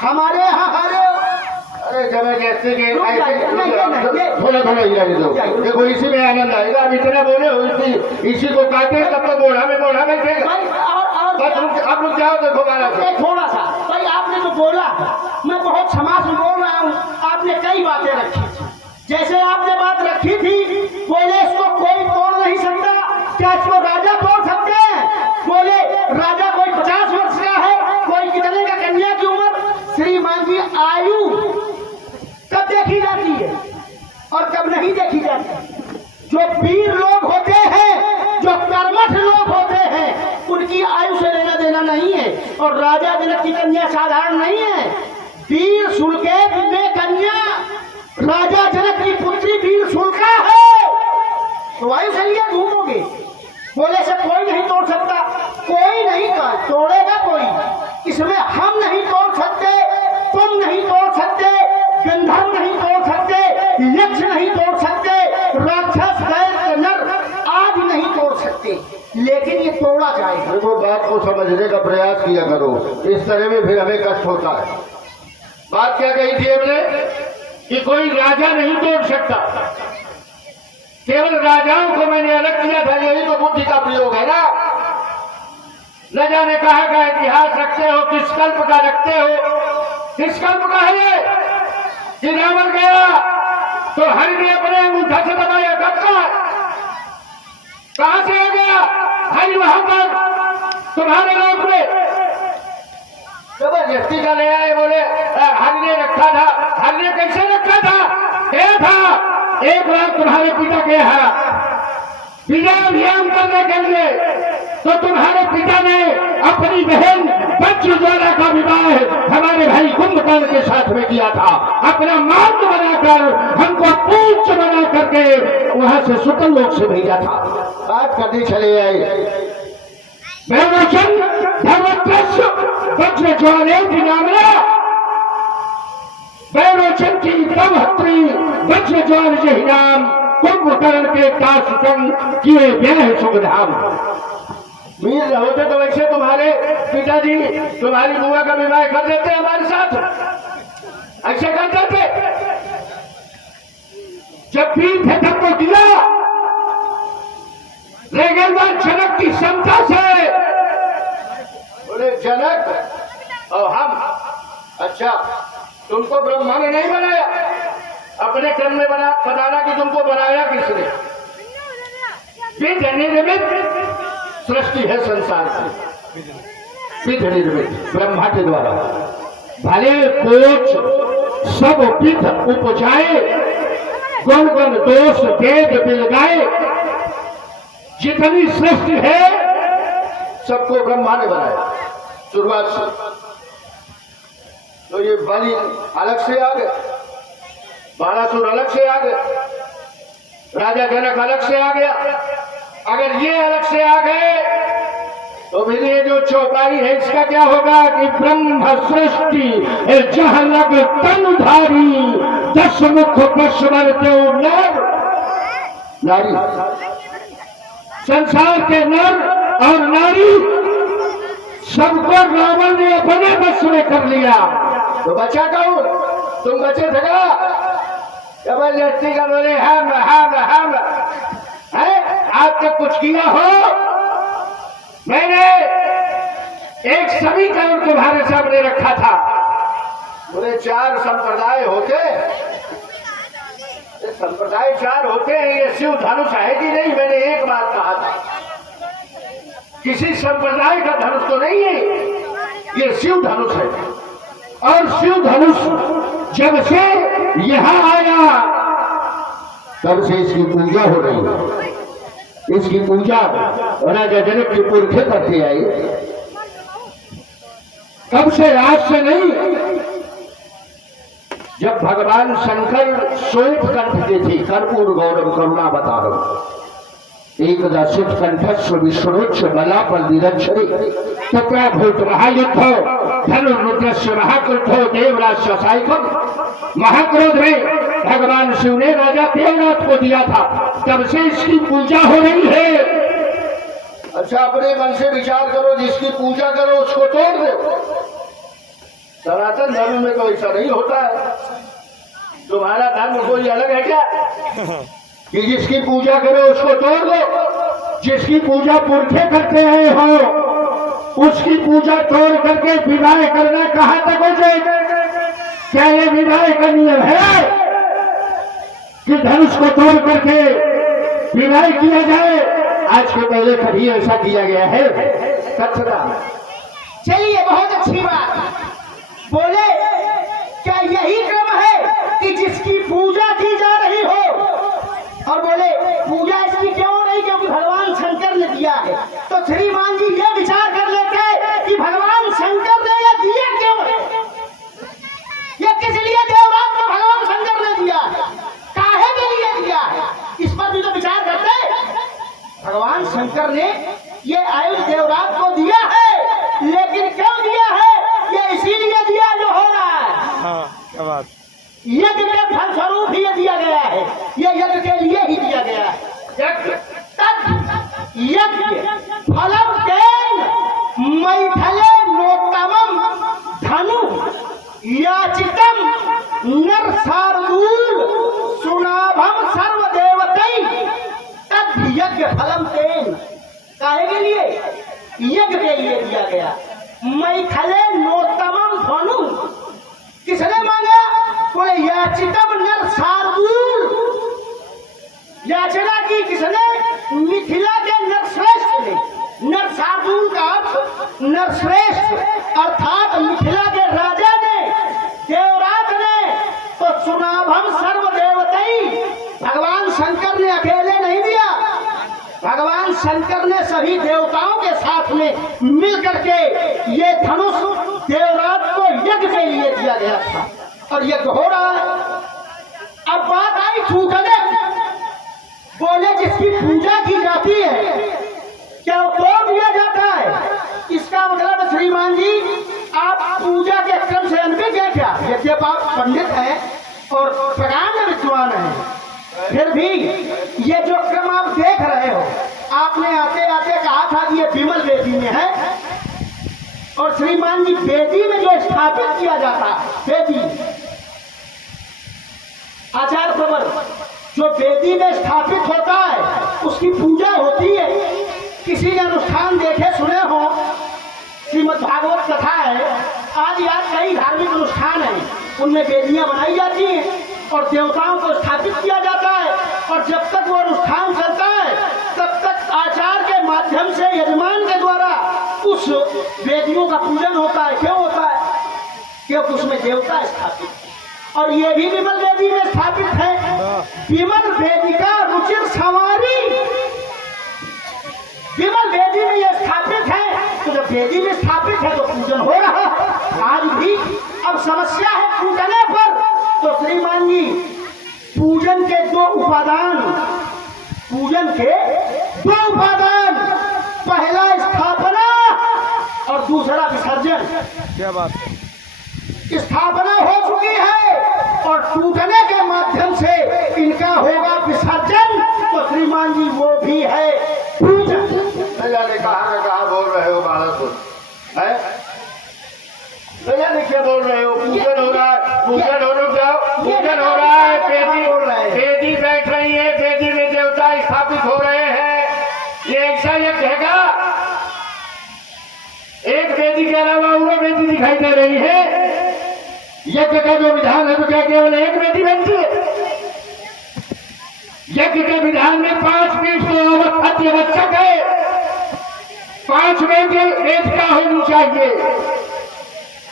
हमारे यहाँ हारे। अरे जब कैसे थोड़ा थोड़ा देखो, इसी में आनंद आएगा। अब इतने बोले हो, इसी को काटे तब तक बोढ़ा में बैठेगा। आप लोग जाओ, देखो थोड़ा सा भाई, आपने जो बोला मैं बहुत क्षमा से बोल रहा हूँ। आपने कई बातें रखी, जैसे आपने बात रखी थी, बोले इसको कोई तोड़ नहीं सकता, क्या इसको और राजा जनक की कन्या साधारण नहीं है। वीर सुलकेत में कन्या राजा जनक की पुत्री वीर सुलका है। तो वायु से लिए घूमोगे, बोले से कोई नहीं तोड़ सकता, कोई नहीं तोड़ेगा कोई। इसमें हम नहीं तोड़ सकते, तुम नहीं तोड़ सकते, गंधर्व नहीं तोड़ सकते, यक्ष नहीं तोड़ सकते, राक्षस दैत्य नर आदि नहीं तोड़ सकते, लेकिन ये तोड़ा जाएगा। देखो बात को समझने का प्रयास किया करो, इस तरह में फिर हमें कष्ट होता है। बात क्या कही थी हमने कि कोई राजा नहीं तोड़ सकता, केवल राजाओं को मैंने अलग किया था। यही तो बुद्धि का प्रयोग है ना। न जाने कहा का इतिहास रखते हो, किस कल्प का रखते हो, किस कल्प का है ये कि रावण गया तो हरि ने अपने अंगूठा से दबाया। कब का, कहां से आ गया हरि वहां पर तुम्हारे लोग में जबरदस्ती का ले आए। बोले हरि ने रखा था। हरि ने कैसे रखा था? क्या था? एक बार तुम्हारे पिता के यहाँ विजय अभियान करने के लिए तो तुम्हारे पिता ने अपनी बहन वज्रज्वाला का विवाह हमारे भाई कुंभकर्ण के साथ में किया था। अपना मार्ग बनाकर हमको पूछ बना करके वहां से सुतल लोक से भेजा था। बात करने चले आए। वैरोचन धर्मत्रस्य वज्रज्वाले की नामना वैरोचन की दमहत्री वज्रज्वाल जही नाम कुंभकर्ण के काश संग किए गए सुखधाम। वीर होते तो वैसे तुम्हारे पिताजी तुम्हारी बुआ का विवाह कर देते हमारे साथ, ऐसे कर देते। जब वीर थे तब तो दिया, लेकिन वह जनक की क्षमता से बोले जनक और हम, अच्छा तुमको ब्रह्मा ने नहीं बनाया, अपने कर्म में बताना कि तुमको बनाया किसने। विधि निर्मित सृष्टि है संसार की, विधि निर्मित ब्रह्मा के द्वारा। भले कोच सब विध उपजाए, गुण गुण दोष वेद बिलगाए। जितनी सृष्टि है सबको ब्रह्मा ने बनाया शुरुआत से। तो ये बलि अलग से आ गए, बाणासुर अलग से आ गए, राजा जनक अलग से आ गया। अगर ये अलग से आ गए तो फिर ये जो चौपाई है इसका क्या होगा कि ब्रह्म सृष्टि जह लग तनुधारी, 10 मुख पशुवर देव नर नारी। संसार के नर और नारी सबको रावण ने अपने बस में कर लिया। तो बचा कौन? तुम बचे थे क्या? जबरदस्ती का बोले हम है। आज तक कुछ किया हो? मैंने एक समीकरण तुम्हारे सामने रखा था। बोले 4 संप्रदाय होते, संप्रदाय 4 होते हैं, ये शिव धनुष है कि नहीं? मैंने एक बार कहा था, किसी संप्रदाय का धनुष तो नहीं है, ये शिव धनुष है। और शिव धनुष जब से यहाँ आया तब से इसकी पूजा हो रही है। इसकी पूजा राजा जनक के पुरखे करते आए। कब से? आज से नहीं। जब भगवान शंकर श्वेत कंठ के थे, कर्पूर गौरव करुणा बता रहे, एकदा सिद्ध कंठस्व विष्णुच्च बलापल निरक्षरे तथा भूत महायुद्धो धनुर्रुद्रस्य महाक्रुद्धो देवराज साइकम। महाक्रोध में भगवान शिव ने राजा देवनाथ को दिया था, तब से इसकी पूजा हो रही है। अच्छा अपने मन से विचार करो, जिसकी पूजा करो उसको तोड़ दो। सनातन धर्म में तो ऐसा नहीं होता है। तुम्हारा धर्म कोई अलग है क्या कि जिसकी पूजा करो उसको तोड़ दो? जिसकी पूजा पुरखे करते आए हो उसकी पूजा तोड़ करके विवाह करना कहाँ तक हो जाएगा? क्या ये विवाह का नियम है कि धनुष को तोड़ करके विवाह किया जाए? आज के पहले कभी ऐसा किया गया है? कथना। चलिए बहुत अच्छी बात। बोले क्या यही क्रम है कि जिसकी पूजा की जा रही हो? और बोले पूजा इसकी क्यों नहीं, क्योंकि भगवान शंकर ने दिया है। तो श्रीमान जी ये विचार कर लेते कि भगवान यज्ञ के फलस्वरूप ही ये दिया गया है, ये यज्ञ के लिए ही दिया गया है। तद यज्ञ फलम तेन मैथले नोत्तमम धनु याचितम नरसार्दूल सुनाभम सर्वदेवतै तद यज्ञ फलम तेन, काहे के लिए? यज्ञ के लिए दिया गया। मैथले नोत्तमम धनु, किसने मांगा? बोले याचितम नरसार्दूल, याचना की किसने? मिथिला के नरश्रेष्ठ ने। नरसार्दूल का अर्थ नरश्रेष्ठ अर्थात मिथिला के राजा ने, देवराज ने। तो सुनाभम सर्वदेवतै, भगवान शंकर ने अकेले नहीं दिया, भगवान शंकर ने सभी देवताओं के साथ में मिल करके ये धनुष देवराज को यज्ञ के लिए दिया गया था और यज्ञ हो रहा है। अब बात आई छूटने, बोले जिसकी पूजा की जाती है क्या वो तोड़ दिया जाता है? इसका मतलब है श्रीमान जी आप पूजा के क्रम से अनभिज्ञ हैं क्या? यद्यप आप पंडित हैं और प्रकांड विद्वान हैं, फिर भी ये जो क्रम आप देख रहे हो, आपने आते आते कहा था कि ये विमल वेदी में है, और श्रीमान जी वेदी में जो स्थापित किया जाता है, वेदी आचार प्रवर जो वेदी में स्थापित होता है उसकी पूजा होती है। किसी ने अनुष्ठान देखे सुने हो, श्रीमद् भागवत कथा है, आज कई धार्मिक अनुष्ठान हैं, उनमें वेदियां बनाई जाती हैं और देवताओं को स्थापित किया जाता है, और जब तक वो अनुष्ठान चलता है तब तक आचार के माध्यम से यजमान के द्वारा उस वेदियों का पूजन होता है। क्यों होता है? क्योंकि उसमें देवता स्थापित, और ये भी विमल वेदी में स्थापित है। विमल वेदिका रुचिर सवारी, विमल वेदी में ये स्थापित है, तो जब वेदी में स्थापित है तो पूजन हो रहा है आज भी। अब समस्या है पूजने पर, तो श्रीमान जी पूजन के दो उपादान, पूजन के दो उपादान, पहला स्थापना और दूसरा विसर्जन। क्या बात है? स्थापना हो चुकी है और टूटने के माध्यम से इनका होगा विसर्जन, तो श्रीमान जी वो भी है पूजन। न जाने कहाँ बोल रहे हो बालासुर, है न जाने क्या बोल रहे हो। पूजन हो रहा है, पूजन हो रहा है, पूजन हो रहा है, वेदी बैठ रही है, वेदी में देवता स्थापित हो रहे हैं। ये ऐसा यज्ञ है क्या? एक वेदी के अलावा और वेदी दिखाई दे रही है। यज्ञ का जो विधान है तो क्या केवल एक वेदी बनती है? यज्ञ के विधान में 5 पीठ तो अति आवश्यक है, 5 वेद का होनी चाहिए,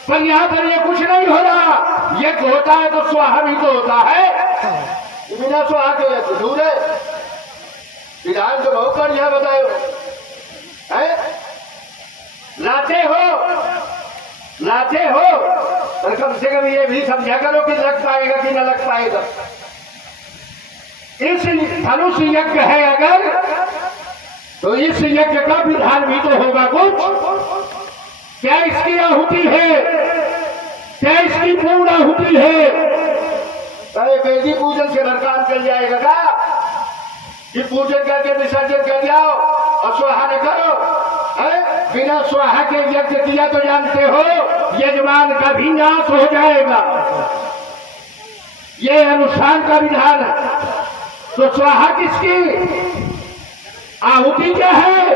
पर यहाँ पर ये कुछ नहीं हो रहा। यज्ञ होता है तो स्वाहा भी तो होता है, बिना स्वाहा के यज्ञ दूर है। विधान तो बहुत बढ़िया बताओ है, लाते हो पर कम से कम ये भी समझा करो कि लग पाएगा कि न लग पाएगा। इस धनुष यज्ञ है अगर, तो इस यज्ञ का विधान भी तो होगा कुछ। क्या इसकी आहुति है? क्या इसकी पूर्ण आहुति है? अरे वेदी पूजन से घर काम चल जाएगा क्या? कि पूजन करके विसर्जन कर जाओ और स्वाहा न करो? अरे बिना स्वाहा के यज्ञ किया तो जानते हो यजमान का भी नाश हो जाएगा। ये अनुष्ठान का विधान है, तो स्वाहा किसकी? आहुति क्या है?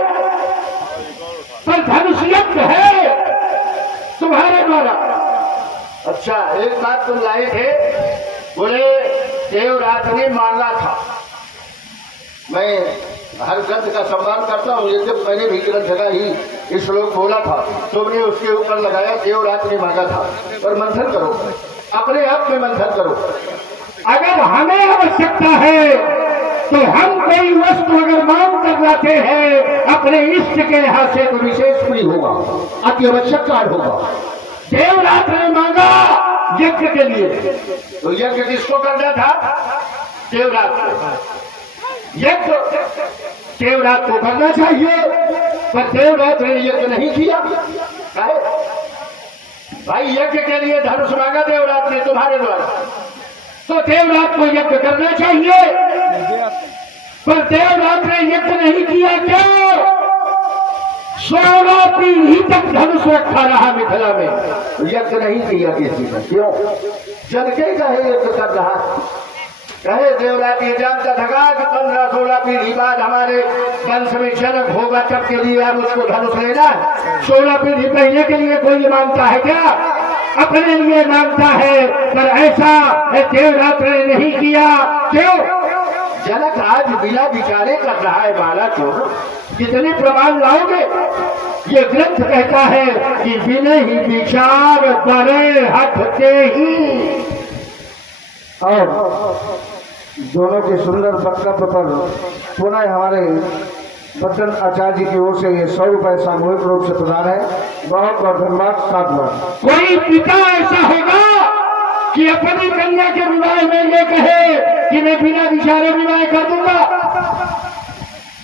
पर धनुष यज्ञ है तुम्हारे द्वारा। अच्छा एक बात तुम लाए थे, बोले देवराज ने मांगा था। मैं हर ग्रंथ का सम्मान करता हूँ, ये जब मैंने भी ग्रंथ का ही श्लोक बोला था, तुमने उसके ऊपर लगाया देवराज ने मांगा था। पर मंथन करो, अपने आप में मंथन करो। अगर हमें आवश्यकता है तो हम कोई वस्तु अगर मांग कर लाते हैं अपने इष्ट के यहाँ से तो विशेष पूरी होगा, अति आवश्यक कार्य होगा। देवराज ने मांगा यज्ञ के लिए, तो यज्ञ किसको करना था? देवराज को। यज्ञ देवराज को करना चाहिए, पर देवराज ने यज्ञ नहीं किया। भाई यज्ञ के लिए धनुष मांगा देवराज ने तुम्हारे द्वारा, तो देवराज को यज्ञ करना चाहिए, पर देवराज ने यज्ञ नहीं किया। क्यों? 16 पीढ़ी तक धनुष रखा रहा मिथिला में, यज्ञ नहीं किया किसी ने। क्यों? जन के कहे यज्ञ कर रहा, कहे देवराज ये जानता था कि 15-16 पीढ़ी बाद हमारे वंश में जनक होगा, तब के लिए हम उसको धनुष लेना है। 16 पीढ़ी पहले के लिए कोई मांगता है क्या? अपने लिए मांगता है, पर ऐसा देवराज ने नहीं किया। क्यों? जनक आज बिना विचारे कर रहा है माला चोर, कितने प्रमाण लाओगे? ये ग्रंथ कहता है कि बिना ही विचार बड़े हटते ही। और दोनों के सुंदर वक्तव्य पर पुनः हमारे बच्चन आचार्य जी की ओर से ये 100 रुपए सामूहिक रूप से प्रदान है। बहुत बहुत धन्यवाद। साधुवाद। कोई पिता ऐसा होगा कि अपनी कन्या के विवाह में ये कहे कि मैं बिना विचारे विवाह कर दूंगा?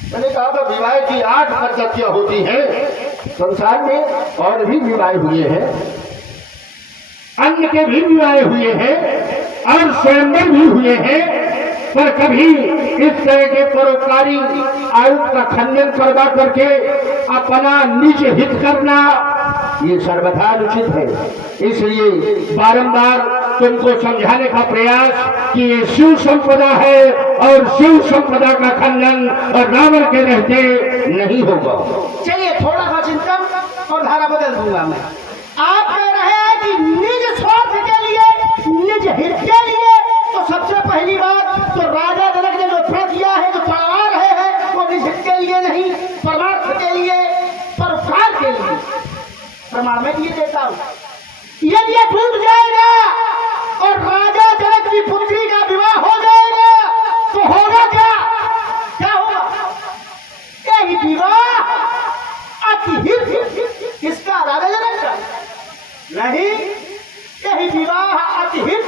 मैंने कहा तो विवाह की 8 पद्धतियां होती हैं संसार में, और भी विवाह हुए हैं, अन्य के भी विवाह हुए हैं और स्वयंवर भी हुए हैं, पर कभी इस तरह के परोपकारी आयुक्त का खंडन करवा करके अपना निज हित करना ये सर्वथा अनुचित है। इसलिए बारंबार तुमको समझाने का प्रयास कि ये शिव संपदा है और शिव संपदा का खंडन और रावण के रहते नहीं होगा। चलिए थोड़ा सा चिंतन और धारा बदल दूंगा मैं। आप कह रहे हैं कि निज स्वार्थ के लिए, निज हित के लिए, तो सबसे पहली बात तो राजा जनक ने जो प्रण किया है, जो पढ़ा रहे हैं, वो निज हित के लिए नहीं, परमार्थ के लिए, परोपकार के लिए। प्रमाण मैं ये देता हूँ, यदि ये टूट जाएगा और राजा जनक की पुत्री का विवाह हो जाएगा तो होगा क्या? क्या होगा? यही विवाह अतिहित किसका? राजा जनक का नहीं, यही विवाह अतिहित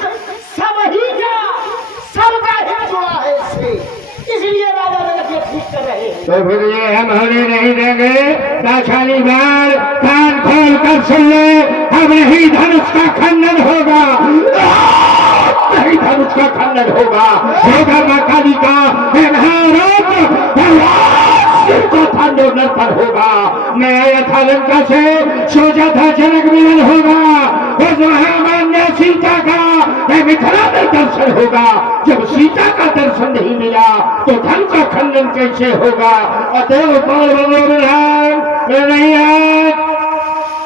सब ही का, सबका हित जुड़ा है इससे, इसलिए राजा जनक ये ठीक कर रहे हैं। तो फिर ये हम होने नहीं देंगे। दाशाली बार कान खोल कर सुन ले, अब नहीं धनुष का खंडन होगा, नहीं धनुष का खंडन होगा। मां काली का को थांडोनर पर होगा। मैं आया था लंका से, सोचा था जनक मिलन होगा, उस महामान्य सीता का मिथिला में दर्शन होगा। जब सीता का दर्शन नहीं मिला तो धन का खंडन कैसे होगा? अतएव नहीं आज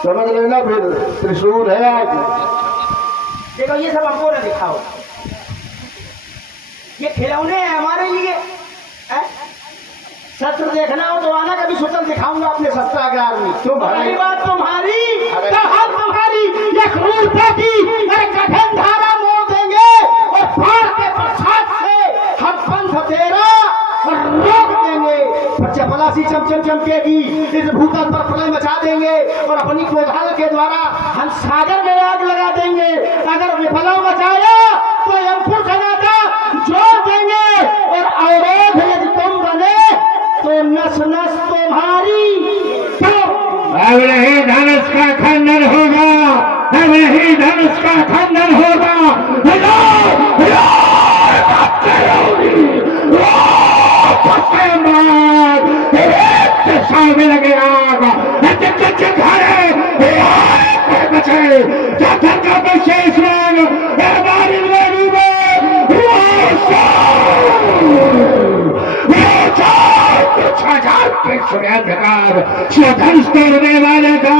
समझ लेना, फिर त्रिशूल है आज। देखो ये सब हमको न दिखाओ, ये खिलौने हैं हमारे लिए। शस्त्र देखना हो तो आना, कभी शस्त्र दिखाऊंगा अपने शस्त्रागार में। क्यों भाई? बात तुम्हारी तो हम तुम्हारी ये क्रूरता की कठिन धारा मोड़ देंगे और फाड़ के प्रसाद से हम पंथ तेरा रोक देंगे। चपलासी चमचम चमकेगी, इस भूतल पर प्रलय मचा देंगे और अपनी क्रोधाल के द्वारा हम सागर में आग लगा देंगे। अगर विफला मचाया तो अंकुर सनाता जोड़ देंगे और अवरोध यदि तुम बने तो नस नस तुम्हारी। तो अब नहीं धनुष का खंडन होगा, अब नहीं धनुष का खंडन होगा। सामने लगे आग बचे का विशेष धनुष तोड़ने वाले का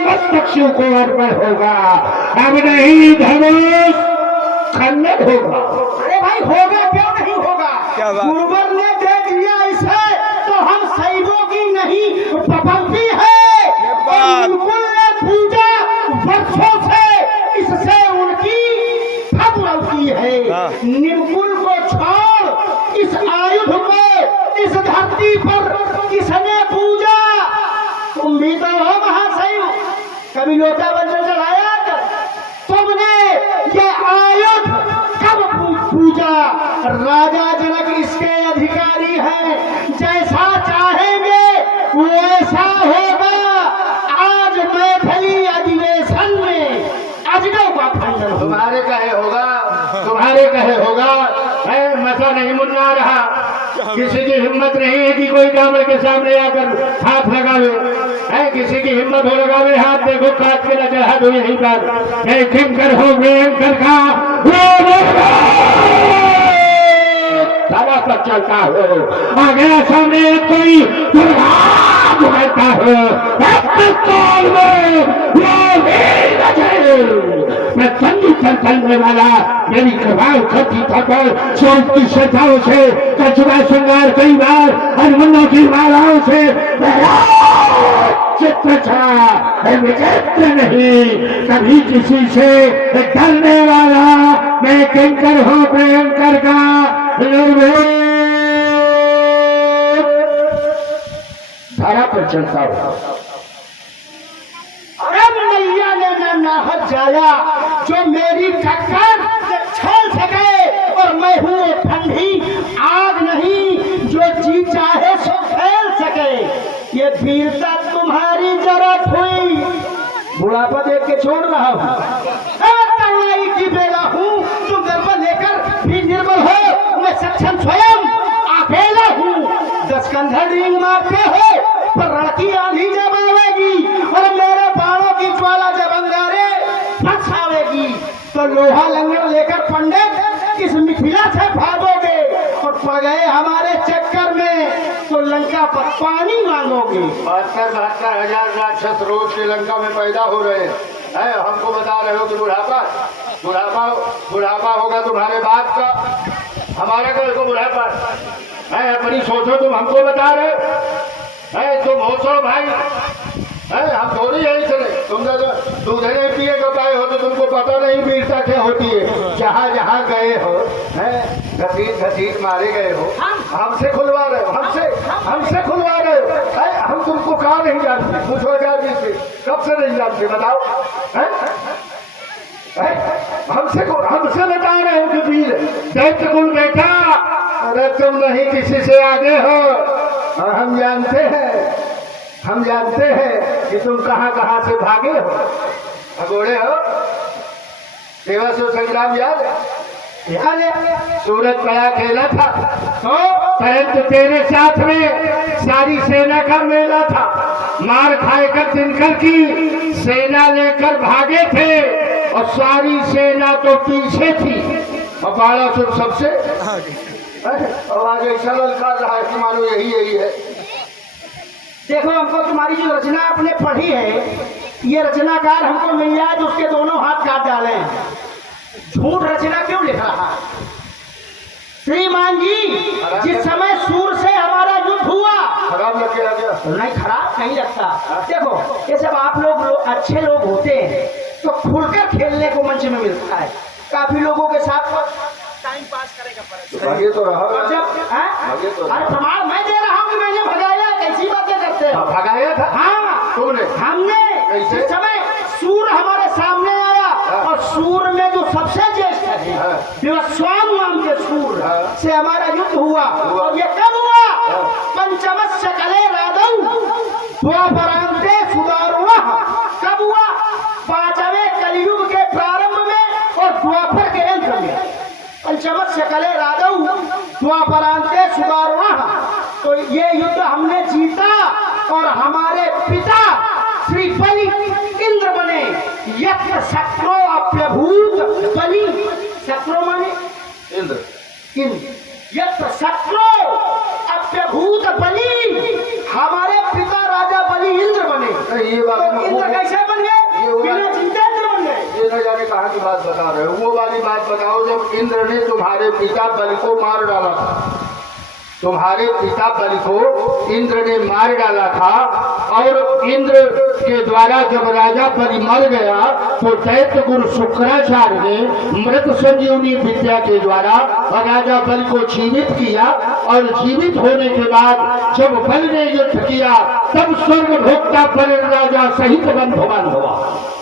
मस्तक शिव को अर्पण होगा। अब नहीं धनुष खंडन होगा। अरे भाई होगा, क्यों नहीं होगा? गुरुवर ने दे दिया इसे तो हम शैवों की नहीं बपौती है। बिल्कुल ने पूजा वर्षों से इससे उनकी फबरौती है। निर्कुल को छोड़ इस आयुध को इस धरती पर किसने पूजा? तुम भी तो हो महाशैव, कभी लोटा बंजर चढ़ाया कर? तुमने ये आयुध कब पूजा? राजा जनक इसके अधिकारी हैं, जैसा चाहेंगे वैसा होगा। आज मैथिली किसी की हिम्मत नहीं है कि कोई ब्राह्मण के सामने आकर हाथ लगावे, है किसी की हिम्मत हो लगावे हाथ, देखो काट के न चढ़ा दो यहीं पर। एक हिमकर हो भयंकर का सारा पर चलता हो, आ गया सामने कोई कहता हो मैं संगीत चलने वाला मेरी कृपा उठती थकर सोच की श्रद्धाओं से कचरा श्रृंगार कई बार हनुमानों की मालाओं से चित्र छा विचित्र नहीं कभी किसी से डरने वाला मैं किंकर हूँ भयंकर का धारा पर चलता हूँ। मैया ने न नाहक जाया जो मेरी टक्कर छल सके, और मैं हूँ ठंडी आग नहीं जो जी चाहे सो फैल सके। ये वीरता तुम्हारी जरूरत हुई, बुढ़ापा देख के छोड़ रहा हूँ, तरुणाई की बेला हूँ, तुम गर्व लेकर भी निर्बल हो, मैं सक्षम स्वयं अकेला हूँ। 10 कंधे रिंग मारते हो पर रण की आंधी जब आवेगी और मेरे बाणों की ज्वाला जब अंगारे फंसावेगी, तो लोहा लंगर लेकर पंडित किस मिथिला से भागोगे, और पड़ गए हमारे चक्कर में तो लंका पर पानी मांगोगे। 72,000 राक्षस रोज श्रीलंका में पैदा हो रहे हैं, हमको बता रहे हो कि बुढ़ापा बुढ़ापा बुढ़ापा होगा तुम्हारे बाप का, हमारे घर को बुढ़ापा है। अपनी सोचो, तुम हमको बता रहे है, तुम होशो भाई है, हम थोड़ी यही चले। तुम दूध नहीं पिए का पाए हो तो तुमको पता नहीं वीरता क्या होती है। जहाँ जहाँ गए हो है, घसीट घसीट मारे गए हो, हमसे खुलवा रहे हो, हमसे खुलवा रहे हो। हम तुमको कहाँ नहीं जानते, पूछो जाती से कब से नहीं जानते बताओ है? हमसे बता रहे हो कि वीर दैत्य कुल बेटा, अरे तुम नहीं किसी से आगे हो, और हम जानते हैं कि तुम कहाँ कहाँ से भागे हो, भगोड़े हो। सेवा सो संग्राम याद सूरज बड़ा खेला था, तो परंतु तेरे साथ में सारी सेना का मेला था। मार खाएकर दिनकर की सेना लेकर भागे थे, और सारी सेना तो पीछे थी, और बाणासुर सबसे और आगे ऐसा ललकार रहा है कि मानो यही है। देखो, हमको तुम्हारी जो रचना आपने पढ़ी है, ये रचनाकार हमको मिल जाए तो उसके दोनों हाथ काट डाले। झूठ रचना क्यों लिख रहा है? श्रीमान जी, जिस समय सूर से हमारा युद्ध हुआ, खराब लग गया? नहीं, खराब नहीं लगता। देखो, ये सब आप लोग अच्छे लोग होते हैं तो खुलकर खेलने को मंच में मिलता है। काफी लोगों के साथ टाइम पास करेगा भागे तो रहा, अरे प्रमाण मैं दे रहा हूँ कि मैंने भगाया। कैसी बातें करते हो? भगाया था? हाँ, तुमने? हमने। इस समय सूर हमारे सामने आया, और सूर में जो सबसे ज्येष्ठ है विवस्वान नाम के सूर से हमारा युद्ध हुआ। और ये कब हुआ? पंचमस्य कले राधौ द्वापरांते सुदारुणः। कब हुआ? 5वें कलयुग के प्रारंभ में और द्वापर के अंत में। पंचमस्य कले राधौ द्वापरांते सुदारुणः। तो ये युद्ध हमने जीता, और हमारे पिता श्री बलि इंद्र बने। यत्र शक्रो अप्यभूत बलि, शक्रो माने इंद्र, यत्र शक्रो अप्यभूत बलि, हमारे पिता राजा बलि इंद्र बने। ये बात तो इंद्र कैसे बन गए? बिना चिंता इंद्र बन गए। ये न जाने कहाँ की बात बता रहे हो। वो वाली बात बताओ जब इंद्र ने तुम्हारे पिता बलि को मार डाला था। तुम्हारे पिता बलि को इंद्र ने मार डाला था, और इंद्र के द्वारा जब राजा बलि मर गया तो दैत्य गुरु शुक्राचार्य ने मृत संजीवनी विद्या के द्वारा राजा बलि को जीवित किया। और जीवित होने के बाद जब बलि ने युद्ध किया, तब स्वर्ग भोक्ता बलि राजा सहित बंधुवान हुआ,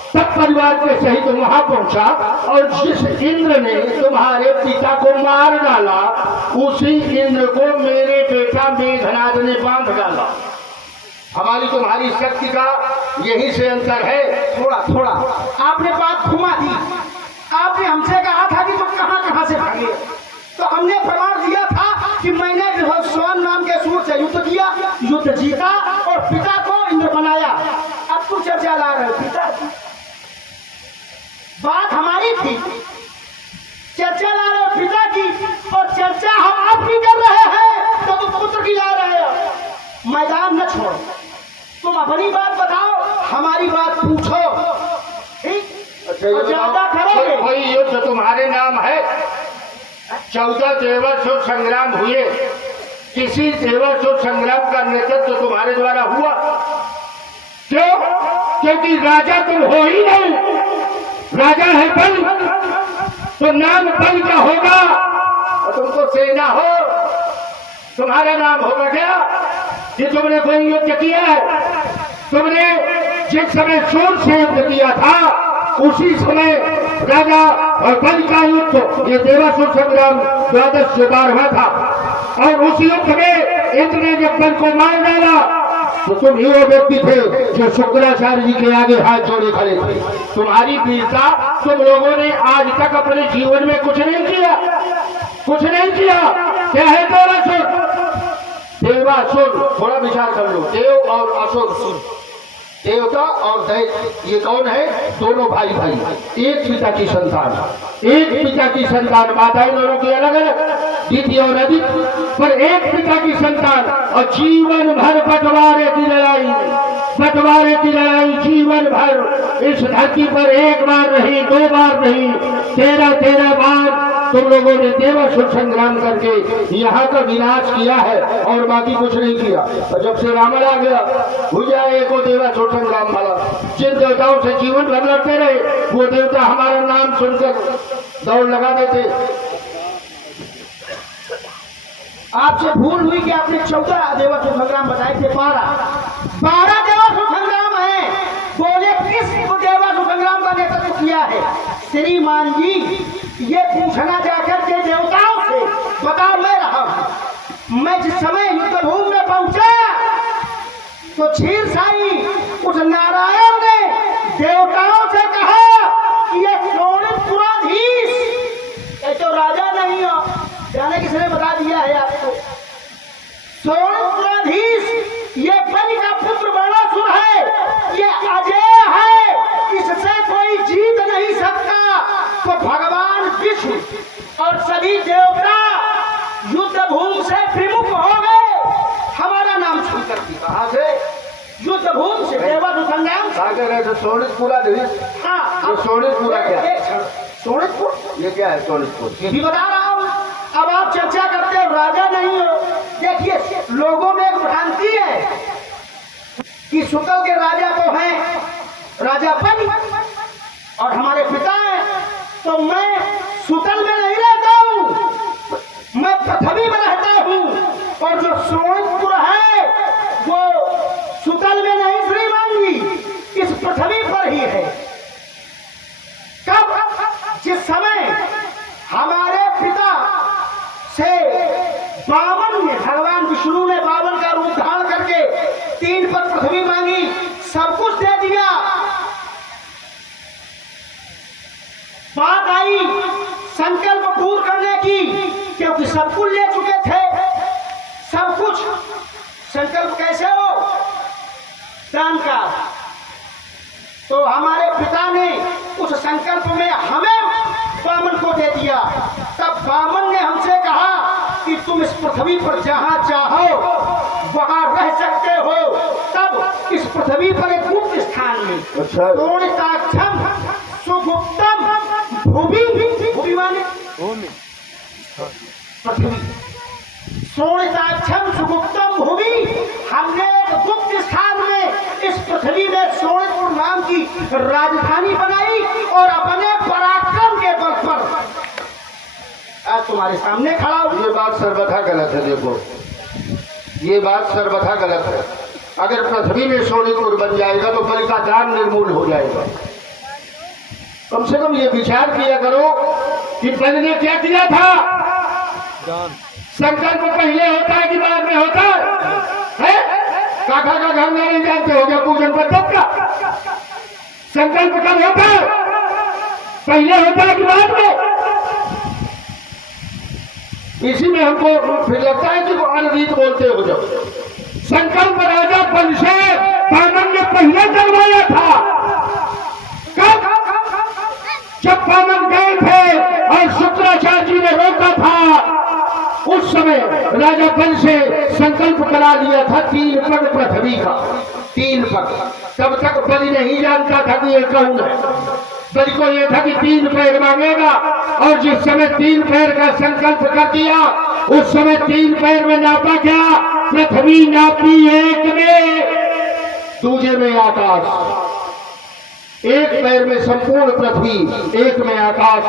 सब परिवार के सहित वहां पहुंचा। और जिस इंद्र ने तुम्हारे पिता को मार डाला, उसी इंद्र को मेरे बेटा मेघनाद ने बांध डाला। हमारी तुम्हारी शक्ति का यही से अंतर है। थोड़ा आपने बात घुमा दी। आपने हमसे कहा था कि तुम कहां कहां से भागे, तो हमने प्रमाण दिया था कि मैंने युद्ध जीता और पिता को इंद्र बनाया। अब तू चर्चा ला रहे हो पिता की, बात हमारी थी, चर्चा ला रहे हो पिता की, और चर्चा हम आपकी कर रहे हैं तो तुम पुत्र की ला रहे हो। मैदान न छोड़ो, तुम अपनी बात बताओ, हमारी बात पूछो, ठीक? अच्छा, ये और ज्यादा बताओ, करोगे कोई युद्ध तुम्हारे नाम है? 14 देवासुर संग्राम हुए, किसी देवासुर संग्राम का नेतृत्व तुम्हारे द्वारा हुआ? क्यों? क्योंकि राजा तुम हो ही नहीं, राजा है बल, तो नाम बल का होगा और तुमको सेना हो, तुम्हारा नाम होगा क्या कि तुमने कोई युद्ध किया है? तुमने जिस समय सूर से युद्ध किया था उसी समय राजा और बल का युद्ध, ये देवासुर संग्राम 12 से 12वां था, और उस युद्ध में इंद्र ने जब बल को मार डाला तो तुम ही वो व्यक्ति थे जो शुक्राचार्य जी के आगे हाथ जोड़े खड़े थे। तुम्हारी वीरता तुम लोगों ने आज तक अपने जीवन में कुछ नहीं किया, कुछ नहीं किया। क्या है देवासुर? देवासुर थोड़ा विचार कर लो, देव और असुर, देवता और दैत्य, ये कौन है? दोनों भाई भाई, एक पिता की संतान, एक पिता की संतान, माताएं दोनों की अलग अलग, दीदी और अदिति, पर एक पिता की संतान, और जीवन भर बंटवारे की लड़ाई, बंटवारे की लड़ाई जीवन भर। इस धरती पर एक बार नहीं, 2 बार नहीं, 13 बार तुम लोगों ने देवासुर संग्राम करके यहाँ का विनाश किया है और बाकी कुछ नहीं किया। और जब से रावण आ गया, भुजा एक देवासुर संग्राम वाला, जिन देवताओं से जीवन भर लड़ते रहे, वो देवता हमारा नाम सुनकर दौड़ लगा देते। आपसे भूल हुई कि आपने 14 देवासुर संग्राम बताए थे, 12 देवासुर संग्राम है। बोले किस देवासुर संग्राम का नेतृत्व किया है? श्रीमान जी, ये पूछना जाकर के देवताओं से बता मैं रहा हूं। मैं जिस समय युद्ध भूमि में पहुंचा तो क्षीरसाई उस नारायण ने देवताओं से कहा कि ये शोणितपुराधीश, ये तो राजा नहीं हो, जाने किसने बता दिया है आपको? शोणितपुराधीश ये बलि का पुत्र बाणासुर है, ये अजय है, इससे कोई जीत नहीं सकता। तो भगवान विष्णु और सभी देवता युद्ध भूमि से विमुख हो गए, हमारा नाम सुनकर के। कहाँ से? युद्ध भूमि से, देवासुर संग्राम से। कहाँ कह रहे थे? शोणितपुराधीश। हाँ, ये शोणितपुर क्या है? शोणितपुर ये क्या है शोणितपुर? ये भी बता रहा हूँ। अब आप चर्चा करते हो राजा नहीं हो। देखिए, लोगों में एक भ्रांति है कि सुतल के राजा तो हैं राजा बलि और हमारे पिता हैं, तो मैं सुतल में नहीं रहता हूँ, मैं पृथ्वी में रहता हूँ, और जो शोणितपुर है वो सुतल में नहीं श्रीमान जी, इस पृथ्वी पर ही है। कब? जिस समय हमारे पिता से बावन ने, भगवान विष्णु ने बावन का रूप धारण करके 3 पद पृथ्वी मांगी, सब कुछ दे दिया। बात आई संकल्प पूर्ण करने की, क्योंकि सब कुछ ले चुके थे, सब कुछ। संकल्प कैसे हो? दान का। तो हमारे पिता ने उस संकल्प में हमें वामन को दे दिया। तब वामन ने हमसे कहा कि तुम इस पृथ्वी पर जहां चाहो वहां रह सकते हो। तब इस पृथ्वी पर एक गुप्त स्थान में, अच्छा। शोणिताक्षम सुगुप्तम भूमि, भूमि माने पृथ्वी, शोणिताक्षम सुगुप्तम भूमि, हमने एक गुप्त स्थान में इस पृथ्वी में शोणितपुर नाम की राजधानी बनाई और अपने पराक्रम के बल पर आज तुम्हारे सामने खड़ा हूं। ये बात सर्वथा गलत है। देखो, ये बात सर्वथा गलत है। अगर पृथ्वी में शोणितपुर बन जाएगा तो बलि का दान निर्मूल हो जाएगा। कम से कम ये विचार किया करो कि बलि ने क्या किया था। संकल्प पहले होता है कि बाद में होता है? काका का घर नहीं जानते हो क्या? पूजन पद्धत का संकल्प कब होता है? पहले होता है कि बाद में? इसी में हमको फिर लगता है कि वो अनरीत बोलते हो। जब संकल्प राजा बन से बामन ने पहले करवाया था। कब? जब बामन गए थे और शुक्राचार्य जी ने रोका था, उस समय राजा बन से संकल्प करा लिया था 3 पग पृथ्वी का, 3 पग। तब तक बलि नहीं जानता था कि ये कौन है। बलि को ये था कि 3 पैर मांगेगा, और जिस समय 3 पैर का संकल्प कर दिया, उस समय 3 पैर में नापा क्या? पृथ्वी नापी 1 में, दूसरे में आकाश। 1 पैर में संपूर्ण पृथ्वी, 1 में आकाश।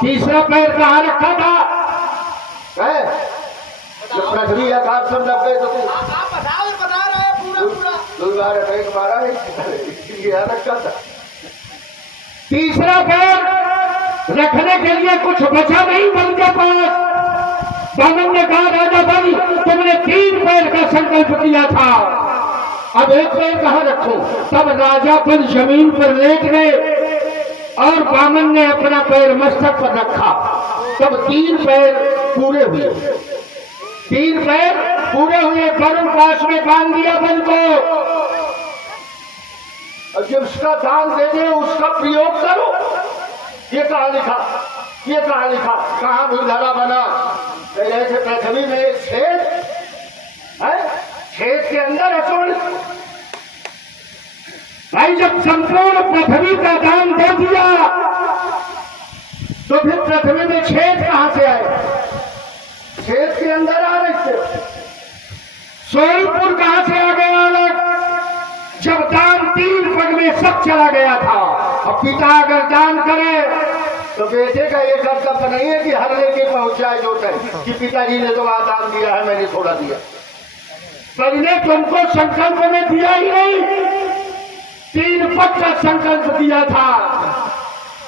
तीसरा पैर कहाँ रखा था? है जब पृथ्वी आकाश सब लग गए तो आप बता रहे हैं पूरा पूरा 2 बार एक बार है रखा था। तीसरा पैर रखने के लिए कुछ बचा नहीं बल के पास। बामन ने कहा राजा बलि, तुमने 3 पैर का संकल्प किया था, अब 1 पैर कहाँ रखूं? तब राजा बलि जमीन पर लेट गए और बामन ने अपना पैर मस्तक पर रखा। तब 3 पैर पूरे हुए, 3 पैर पूरे हुए। वरुण पास में बांध दिया बल को, और जब उसका दान देने उसका प्रयोग करो। ये कहा लिखा, ये कहा लिखा, कहाँ भूलधारा बना? ऐसे पृथ्वी में एक छेद है, छेद के अंदर असुर। भाई जब संपूर्ण पृथ्वी का दान दे दिया तो फिर पृथ्वी में छेद कहां से आए? छेद के अंदर आ रहे थे। सोनपुर कहां से आ गया अलग? जब दान 3 पग में सब चला गया था। अब पिता अगर दान करे तो बेटे का ये कर्तव्य नहीं है कि हर लेके पहुंचाए जो है कि पिताजी ने तो दान दिया है, मैंने थोड़ा दिया। पहले तुमको संकल्प में दिया ही नहीं, 3 पग का संकल्प दिया था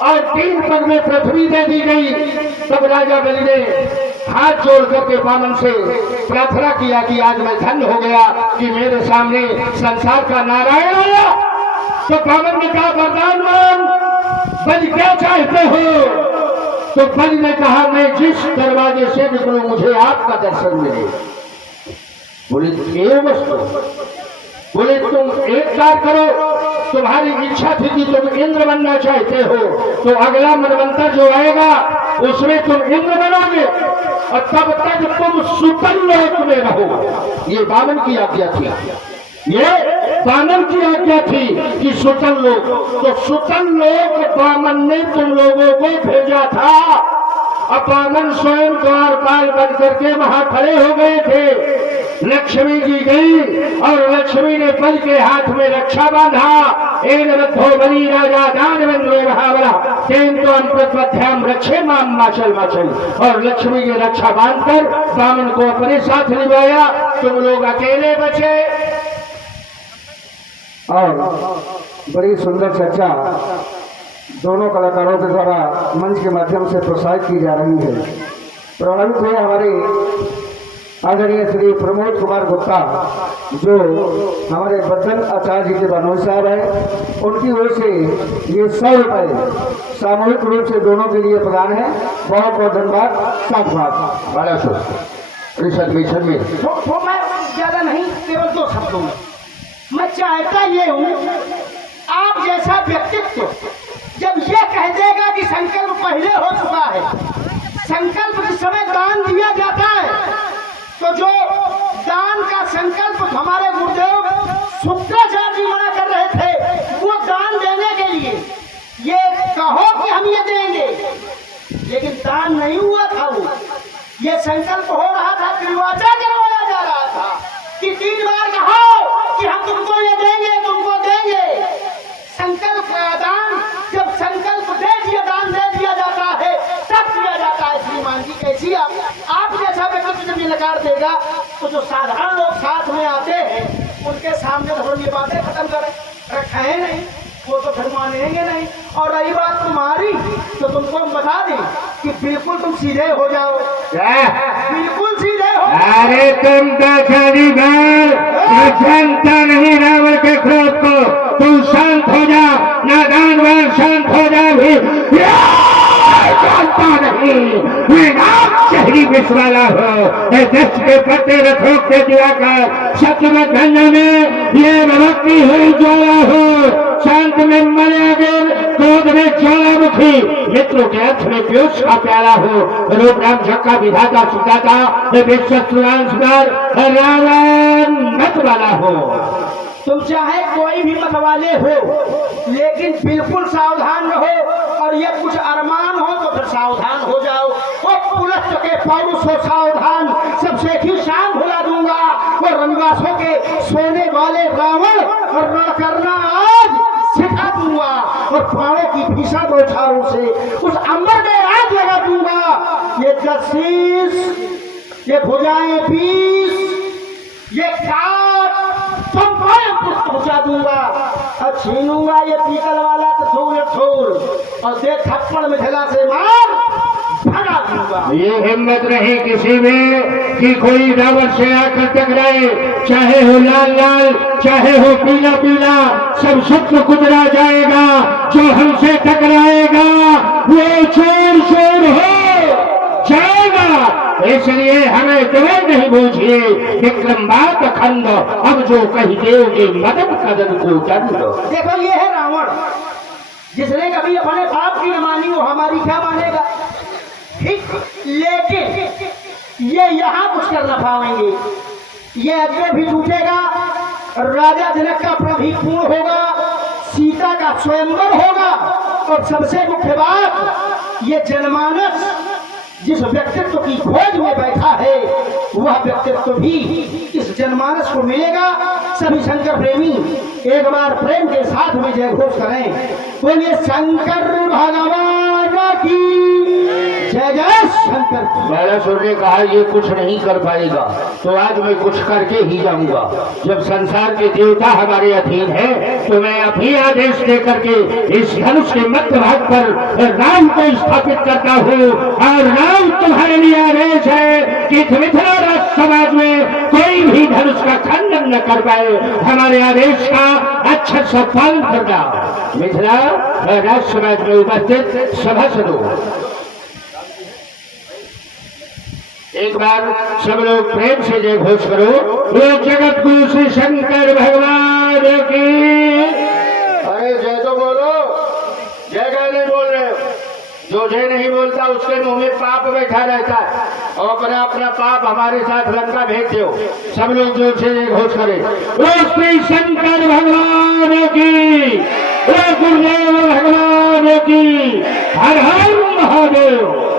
और 3 पग में पृथ्वी दे दी गई। तब राजा बलि ने हाथ जोड़ करके बामन से प्रार्थना किया कि आज मैं धन्य हो गया कि मेरे सामने संसार का नारायण आया। तो बामन ने कहा वरदान मांग, बलि क्या चाहते हो? तो बलि ने कहा मैं जिस दरवाजे से निकलूं मुझे आपका दर्शन मिले। बोले ये वस्तु, बोले तुम एक कार्य करो, तुम्हारी इच्छा थी कि तुम इंद्र बनना चाहते हो, तो अगला मनवंतर जो आएगा उसमें तुम इंद्र बनोगे और तब तक तुम सुतल लोक में रहो। ये बामन की आज्ञा थी, ये बामन की आज्ञा थी कि सुतल लोक। तो सुतल लोक बामन ने तुम लोगों को भेजा था। अब बामन स्वयं द्वारपाल बन करके वहां खड़े हो गए थे। लक्ष्मी जी गई और लक्ष्मी ने बलि के हाथ में रक्षा बांधा। एन रथो बलि राजा दानवेंद्रो महाबला तेन तो अंतर्ध्याम रक्षे माम माचल माचल। और लक्ष्मी ने रक्षा बांधकर बामन को अपने साथ निभाया। तुम लोग अकेले बचे। और बड़ी सुंदर चर्चा दोनों कलाकारों के द्वारा मंच के माध्यम से प्रसारित की जा रही है। प्रभावित हुए हमारे आदरणीय श्री प्रमोद कुमार गुप्ता, जो हमारे बद्दन आचार्य जी के बनोई साहब हैं, उनकी ओर से ये 100 रुपये सामूहिक रूप से दोनों के लिए प्रदान है। बहुत बहुत धन्यवाद। साधुवाद। बड़ा रिसर्च मिशन में वो मैं ज्यादा नहीं, केवल 2 शब्दों में मैं चाहता ये हूँ, आप जैसा व्यक्तित्व जब ये कह देगा कि संकल्प पहले हो चुका है, संकल्प जिस समय दान दिया जाता है, तो जो दान का संकल्प हमारे गुरुदेव शुक्राचार्य जी मना कर रहे थे, वो दान देने के लिए ये कहो कि हम ये देंगे, लेकिन दान नहीं हुआ था। वो ये संकल्प हो रहा था, निर्वाचन करवाया जा रहा था कि 3 बार कहो कि हम तुमको ये देंगे, तुमको देंगे। संकल्प का दान जब संकल्प दे दिया, दान दे दिया जाता है, तब किया जाता है। श्रीमान जी कैसी आप जैसा व्यक्ति जब ये नकार देगा, तो जो साधारण लोग साथ में आते हैं उनके सामने तो ये बातें खत्म करें रखे नहीं, वो तो फिर मानेंगे नहीं। और रही बात तुम्हारी, तो तुमको हम बता दें कि बिल्कुल तुम सीधे हो जाओ, बिल्कुल सीधे हो। अरे तुम जानता नहीं रावण के क्रोध को, तुम शांत हो जा, नादान शांत हो जा भी जानता नहीं। ये राम चहरी वापिस वाला हो, दस के पत्ते रथों के दिलाकर सतमत धन्य में ये भक्ति हुई ज्वाला हो, शांत में मरे अगर क्रोध में ज्वालामुखी, मित्रों के अर्थ में पीयूष का प्याला हो, रूप नाम झक्का विधाता सुधाता विश्व सुधार रावण मत वाला हो। तुम चाहे कोई भी मत वाले हो, लेकिन बिल्कुल सावधान रहो, और ये कुछ अरमान हो तो फिर सावधान हो जाओ। वो पुलस्त के पौरुष हो सावधान, सबसे ही शाम भुला दूंगा। वो रंगवासों के सोने वाले रावण और रण करना आज सिखा दूंगा, और प्राणों की भीषण बौछारों से उस अंबर में आग लगा दूंगा। ये जस्टिस, ये भुजाएं 20, ये काट पहुंचा दूंगा, और छीनूंगा ये पीतल वाला ठोर, और दे थप्पड़ में झला से मार भगा दूंगा। ये हिम्मत नहीं किसी में कि कोई रावण से आकर टकराए, चाहे हो लाल लाल चाहे हो पीला पीला, सब शत्रु कुचला जाएगा। जो हमसे टकराएगा वो चोर चोर हो जाएगा। इसलिए हमें तुम्हें नहीं बूझिए विक्रम बात खंड, अब जो कही देवगे मदन कदन को दंड। देखो ये है रावण, जिसने कभी अपने बाप की न मानी वो हमारी क्या मानेगा। ठीक, लेकिन ये यहाँ कुछ कर न पाएंगे। ये अग्नि भी टूटेगा, राजा जनक का प्रभि पूर्ण होगा, सीता का स्वयंवर होगा, और सबसे मुख्य बात ये जनमानस जिस व्यक्तित्व की खोज में बैठा है वह व्यक्तित्व भी इस जनमानस को मिलेगा। सभी शंकर प्रेमी एक बार प्रेम के साथ में जय घोष करें, बोलिए शंकर भगवान की जय जय शंकर। बालासुर ने कहा ये कुछ नहीं कर पाएगा, तो आज मैं कुछ करके ही जाऊंगा। जब संसार के देवता हमारे अधीन है तो मैं अभी आदेश दे करके इस धनुष के मध्य भाग पर राम को स्थापित करता हूँ, और राम तुम्हारे लिए आदेश है कि मिथिला राष्ट्र समाज में कोई भी धनुष का खंडन न कर पाए। हमारे आदेश का अच्छा सा पालन करना। मिथिला राष्ट्र समाज में उपस्थित सभासदों, एक बार सब लोग प्रेम से जय घोष करो, वो जगत गुरु श्री शंकर भगवान की। अरे जय तो बोलो, जय क्या नहीं बोल रहे हो? जो जय नहीं बोलता उसके मुंह में पाप बैठा रहता है, और अपना अपना पाप हमारे साथ लंका भेज दो। सब लोग जोर से जय घोष करें, वो श्री शंकर भगवान की, वो गुरुदेव भगवान की। हर हर महादेव।